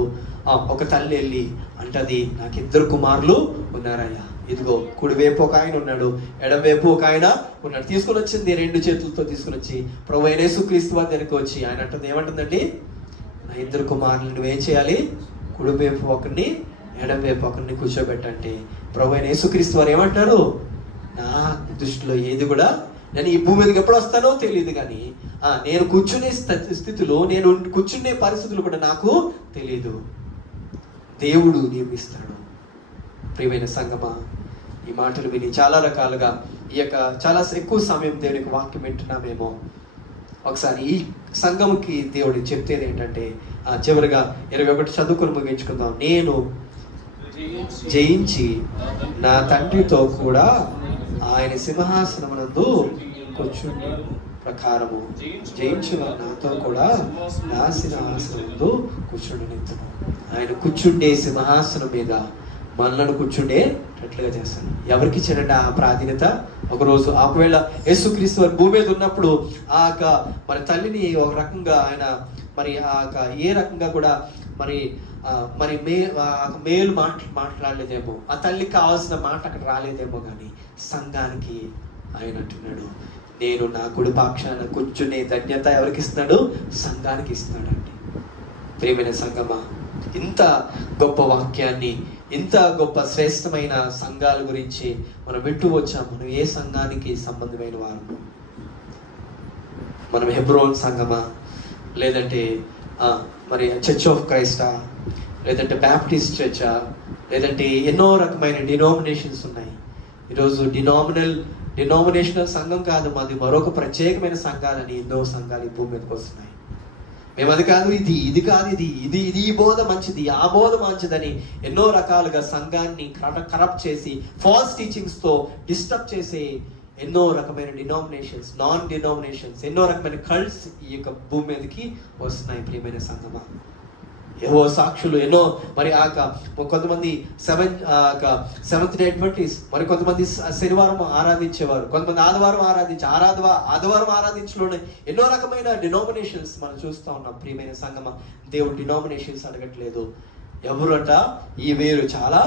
ఒక తల్లి వెళ్ళి అంటది, నాకు 2 కుమారులు ఉన్నారయ్యా, ఇదిగో కుడివైపు ఒక ఆయన ఉన్నాడు, ఎడమవైపు ఒక ఆయన ఉన్నాడు. తీసుకుని వచ్చింది 2 చేతులతో తీసుకుని వచ్చి ప్రభు అయిన యేసుక్రీస్తు వారి దగ్గరికి వచ్చి ఆయన అంటుంది, ఏమంటుందండి, నా 2 కుమారులు నువ్వేం చేయాలి, కుడివైపు ఒకరిని ఎడమవైపు ఒకరిని కూర్చోబెట్టంటే ప్రభు అయిన యేసుక్రీస్తు వారు ఏమంటారు, నా దృష్టిలో ఏది కూడా, నేను ఈ భూమి మీదకి ఎప్పుడు వస్తానో తెలియదు కానీ నేను కూర్చునే స్థితిలో, నేను కూర్చునే పరిస్థితులు కూడా నాకు తెలియదు, దేవుడు నియమిస్తాడు. ప్రియమైన సంగమా, ఈ మాటలు విని చాలా రకాలుగా చాలా ఎక్కువ సమయం దేవునికి వాక్యం వింటున్నామేమో. ఒకసారి ఈ సంఘంకి దేవుడు చెప్తేది ఏంటంటే, చివరిగా 21 చదువుకొని ముగించుకుందాం. నేను జయించి నా తండ్రితో కూడా ఆయన సింహాసనమునందు కూర్చుండే ప్రకారము జయించిన నాతో కూడా నా సింహాసనందు కూర్చుండనిత్తును. ఆయన కూర్చుండే సింహాసనం మీద మనలను కూర్చుండేటట్లుగా చేస్తాను. ఎవరికి ఇచ్చారంటే ఆ ప్రాధాన్యత? ఒకరోజు ఒకవేళ యేసుక్రీస్తు వారు భూమి మీద ఉన్నప్పుడు మరి తల్లిని ఒక రకంగా ఆయన మరి ఏ రకంగా కూడా మరి మేలు మాట్లాడలేదేమో, ఆ తల్లికి కావాల్సిన మాట అక్కడ రాలేదేమో, కానీ సంఘానికి ఆయన అంటున్నాడు, నేను నా కుడి పక్షాన కూర్చునే ధన్యత ఎవరికి ఇస్తున్నాడు? సంఘానికి ఇస్తున్నాడండి. ప్రియమైన సంఘమా, ఇంత గొప్ప వాక్యాన్ని, ఇంత గొప్ప శ్రేష్టమైన సంఘాల గురించి మనం వింటూ వచ్చాము. మనం ఏ సంఘానికి సంబంధమైన వారు? మనం హెబ్రోన్ సంఘమా, లేదంటే మరి చర్చ్ ఆఫ్ క్రైస్టా, లేదంటే బ్యాప్టిస్ట్ చర్చా, లేదంటే ఎన్నో రకమైన డినామినేషన్స్ ఉన్నాయి. ఈరోజు డినామినేషనల్ సంఘం కాదు మాది, మరొక ప్రత్యేకమైన సంఘాలని ఎన్నో సంఘాలు ఈ భూమి మీదకి వస్తున్నాయి. మేము అది కాదు, ఇది కాదు, ఇది ఈ బోధ మంచిది, ఆ బోధ మంచిదని ఎన్నో రకాలుగా సంఘాన్ని కరప్ట్ చేసి ఫాల్స్ టీచింగ్స్ తో డిస్టర్బ్ చేసే ఎన్నో రకమైన డినామినేషన్స్, నాన్ డినామినేషన్స్, ఎన్నో రకమైన కల్ట్స్ ఈ యొక్క భూమి మీదకి వస్తున్నాయి. ప్రియమైన సంఘమా, ఏవో సాక్షులు ఎన్నో, మరి కొంతమంది సెవెంత్ డే అడ్వెంటిస్ట్, మరి కొంతమంది శనివారం ఆరాధించేవారు, కొంతమంది ఆదివారం ఆరాధించలోనే ఎన్నో రకమైన డినామినేషన్స్ మనం చూస్తూ ఉన్నాం. ప్రియమైన సంఘమా, దేవుడు డినామినేషన్స్ అడగట్లేదు. ఎవరంట ఈ వేరు చాలా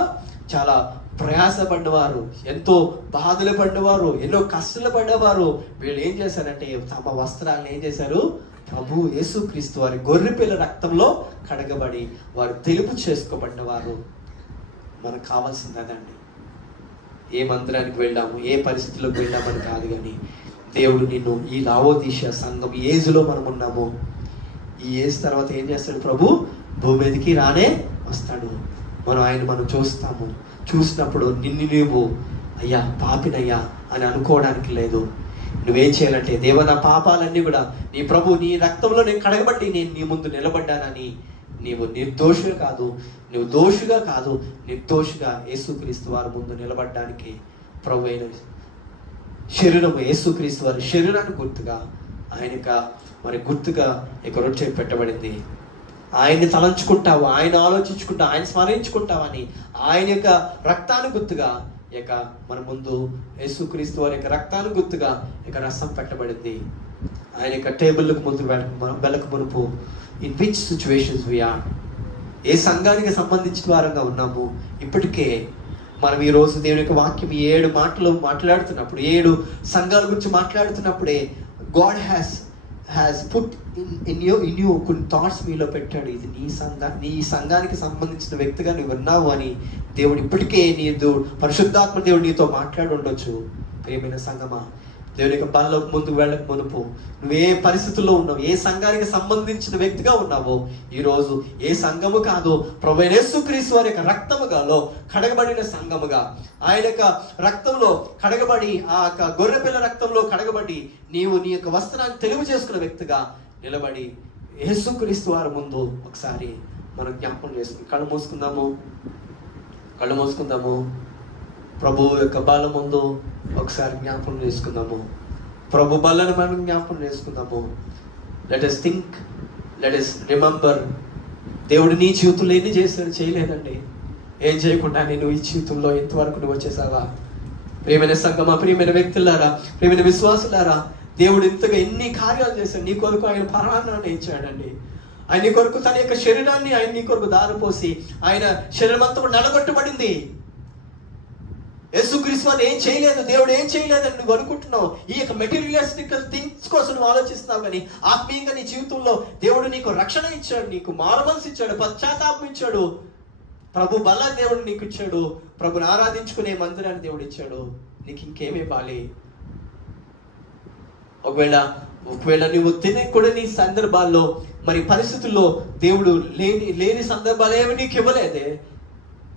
చాలా ప్రయాసపడ్డవారు, ఎంతో బాధలు పడ్డవారు, ఎన్నో కష్టాలు పడ్డవారు. వీళ్ళు ఏం చేశారంటే తమ వస్త్రాలను ఏం చేశారు? ప్రభు యేసుక్రీస్తు వారి గొర్రెపిల్ల రక్తంలో కడగబడి వారు తెలుపు చేసుకోబడ్డవారు. మనకు కావాల్సింది అదండి. ఏ మందిరానికి వెళ్ళాము, ఏ పరిస్థితుల్లోకి వెళ్ళామని కాదు, కానీ దేవుడు నిన్ను ఈ లావోదీశ సంఘం ఏజ్లో మనం ఉన్నాము. ఈ ఏజ్ తర్వాత ఏం చేస్తాడు? ప్రభు భూమి మీదకి రానే వస్తాడు. మనం చూస్తాము. చూసినప్పుడు నిన్ను నువ్వు అయ్యా పాపినయ్యా అని అనుకోవడానికి లేదు. నువ్వేం చేయాలంటే, దేవ నా పాపాలన్నీ కూడా నీ ప్రభు నీ రక్తంలో నేను కడగబట్టి నేను నీ ముందు నిలబడ్డానని నీవు నిర్దోషిగా కాదు, నువ్వు దోషిగా కాదు, నిర్దోషిగా యేసుక్రీస్తు వారి ముందు నిలబడ్డానికి ప్రభు అయిన శరీరము, యేసుక్రీస్తు వారి శరీరాన్ని గుర్తుగా మరి గుర్తుగా ఇక రొట్టె పెట్టబడింది. ఆయన్ని తలంచుకుంటావు, ఆయన ఆలోచించుకుంటావు, ఆయన స్మరించుకుంటావని ఆయన యొక్క రక్తాన్ని గుర్తుగా మన ముందు యేసుక్రీస్తు వారి యొక్క రక్తాన్ని గుర్తుగా రసం పెట్టబడింది. ఆయన యొక్క టేబుల్కి ముందు వెళ్ళక మునుపు ఇన్ విచ్ సిచ్యువేషన్స్ వీఆర్, ఏ సంఘానికి సంబంధించిన వారంగా ఉన్నాము. ఇప్పటికే మనం ఈరోజు దేవుని యొక్క వాక్యం 7 మాటలు మాట్లాడుతున్నప్పుడు, 7 సంఘాల గురించి మాట్లాడుతున్నప్పుడే God has put in you కొన్ని థాట్స్ మీలో పెట్టాడు. ఇది నీ సంఘానికి సంబంధించిన వ్యక్తిగా నువ్వు ఉన్నావు అని దేవుడు ఇప్పటికే పరిశుద్ధాత్మ దేవుడు నీతో మాట్లాడి ఉండొచ్చు. ప్రియమైన సంఘమా, దేవుని యొక్క బల్లకు ముందుకు వెళ్ళక మునుపు నువ్వు ఏ పరిస్థితుల్లో ఉన్నావు, ఏ సంఘానికి సంబంధించిన వ్యక్తిగా ఉన్నావో, ఈరోజు ఏ సంఘము కాదు, ప్రభువైన యేసుక్రీస్తు వారి యొక్క రక్తముగాలో కడగబడిన సంఘముగా, ఆయన యొక్క రక్తంలో కడగబడి, ఆ యొక్క గొర్రెపిల్ల రక్తంలో కడగబడి నీవు నీ యొక్క వస్త్రాన్ని తెలుగు చేసుకున్న వ్యక్తిగా నిలబడి యేసుక్రీస్తు వారి ముందు ఒకసారి మనం జ్ఞాపకం చేసుకుని కళ్ళు మూసుకుందాము. ప్రభు యొక్క బల ముందు ఒకసారి జ్ఞాపకం చేసుకుందాము. ప్రభు బలను మనం జ్ఞాపకం చేసుకుందాము. Let us think, let us remember. దేవుడు నీ జీవితంలో ఎన్ని చేశాడు? చేయలేదండి. ఏం చేయకుండా నేను ఈ జీవితంలో ఎంతవరకు నువ్వు వచ్చేసావా? ప్రియమైన సంగమా, ప్రియమైన వ్యక్తులారా, ప్రియమైన విశ్వాసులారా, దేవుడు ఇంతగా ఎన్ని కార్యాలు చేశాడు నీ కొరకు. ఆయన ప్రాణాన్ని ఇచ్చాడండి. ఆయన నీ కొరకు తన యొక్క శరీరాన్ని ఆయన నీ కొరకు దారిపోసి ఆయన శరీరం అంతా కూడా నలగొట్టబడింది. యేసుక్రీస్తు వారు ఏం చేయలేదు, దేవుడు ఏం చేయలేదని నువ్వు అనుకుంటున్నావు. ఈ యొక్క మెటీరియలిస్టిక్ థింగ్స్ కోసం నువ్వు ఆలోచిస్తున్నావు. కానీ ఆత్మీయంగా నీ జీవితంలో దేవుడు నీకు రక్షణ ఇచ్చాడు, నీకు మారుమనసు ఇచ్చాడు, పశ్చాత్తాపం ఇచ్చాడు. ప్రభు బల దేవుడు నీకు ఇచ్చాడు. ప్రభుని ఆరాధించుకునే మందిరాన్ని దేవుడు ఇచ్చాడు. నీకు ఇంకేమి ఇవ్వాలి? ఒకవేళ నువ్వు తినకూడని సందర్భాల్లో, మరి పరిస్థితుల్లో దేవుడు లేని సందర్భాలు ఏమి నీకు ఇవ్వలేదే.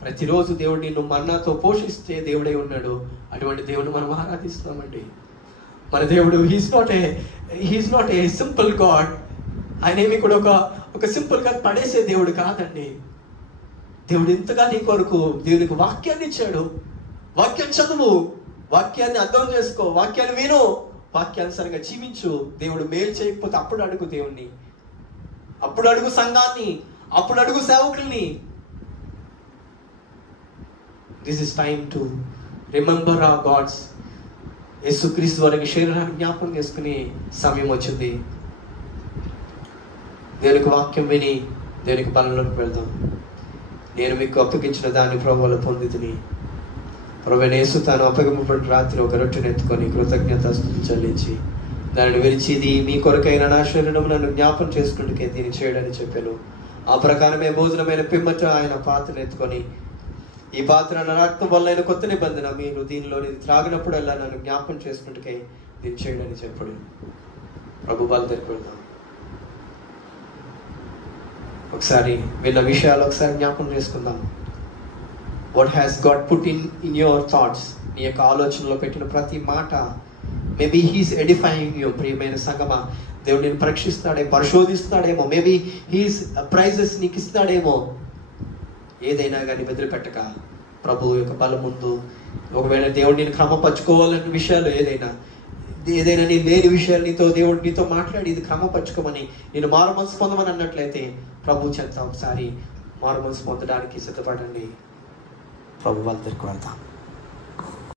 ప్రతిరోజు దేవుడు నిన్ను మన్నాతో పోషిస్తే దేవుడే ఉన్నాడు. అటువంటి దేవుడు మనం ఆరాధిస్తున్నామండి. మన దేవుడు he's not a simple God. ఆయన ఏమి కూడా ఒక సింపుల్ గా పడేసే దేవుడు కాదండి. దేవుడు ఇంతగా నీ కొరకు దేవునికి వాక్యాన్ని ఇచ్చాడు. వాక్యం చదువు, వాక్యాన్ని అర్థం చేసుకో, వాక్యాన్ని విను, వాక్యానుసారంగా జీవించు. దేవుడు మేలు చేయకపోతే అప్పుడు అడుగు దేవుణ్ణి, అప్పుడు అడుగు సంఘాన్ని, అప్పుడు అడుగు సేవకుల్ని. This is time to remember our gods. యేసుక్రీస్తు వారికి శరీరాన్ని జ్ఞాపకం చేసుకునే సమయం వచ్చింది. దేవునికి వాక్యం విని దేవునికి బలంలోకి వెళ్దాం. నేను మీకు అప్పగించిన దాన్ని ప్రభువులో పొందితిని. ప్రభువైన యేసు తాను అప్పగింపబడిన రాత్రి ఒక రొట్టెను ఎత్తుకొని కృతజ్ఞతాస్తుతులు చెల్లించి దానిని విరిచి, ఇది మీ కొరకైన నా శరీరం, నన్ను జ్ఞాపకం చేసుకుంటే దీన్ని చేయడని చెప్పాను. ఆ ప్రకారమే భోజనమైన పిమ్మట ఆయన పాత్రను ఎత్తుకొని, ఈ పాత్ర నా రక్తం వల్ల అయిన కొత్త నిబంధన, మీరు దీనిలోని త్రాగినప్పుడల్లా నన్ను జ్ఞాపకం చేసుకుంటే దీన్ని చేయడని చెప్పాడు. ప్రభు బాల దగ్గరికి వెళ్దాం. ఒకసారి విన్న విషయాలు ఒకసారి జ్ఞాపకం చేసుకుందాం. What has God put in your thoughts? నీ యొక్క ఆలోచనలో పెట్టిన ప్రతి మాట, మేబీ హీస్ ఎడిఫైయింగ్ యూ. ప్రియమైన సంగమా, దేవుడు నేను పరీక్షిస్తాడేమో, పరిశోధిస్తాడేమో, మేబీ హీస్ ప్రైజెస్ నీకు ఇస్తాడేమో. ఏదైనా కానీ వదిలిపెట్టక ప్రభు యొక్క బలం ముందు, ఒకవేళ దేవుడు నేను క్రమపరచుకోవాలన్న విషయాలు ఏదైనా నీ లేని విషయాలు దేవుడు నీతో మాట్లాడి ఇది క్రమపరచుకోమని, నేను మారు మనసు పొందమని అన్నట్లయితే ప్రభు చెంత ఒకసారి మారు మనసు పొందడానికి సిద్ధపడండి. ప్రభు వాళ్ళ దగ్గరికి వెళ్తాం.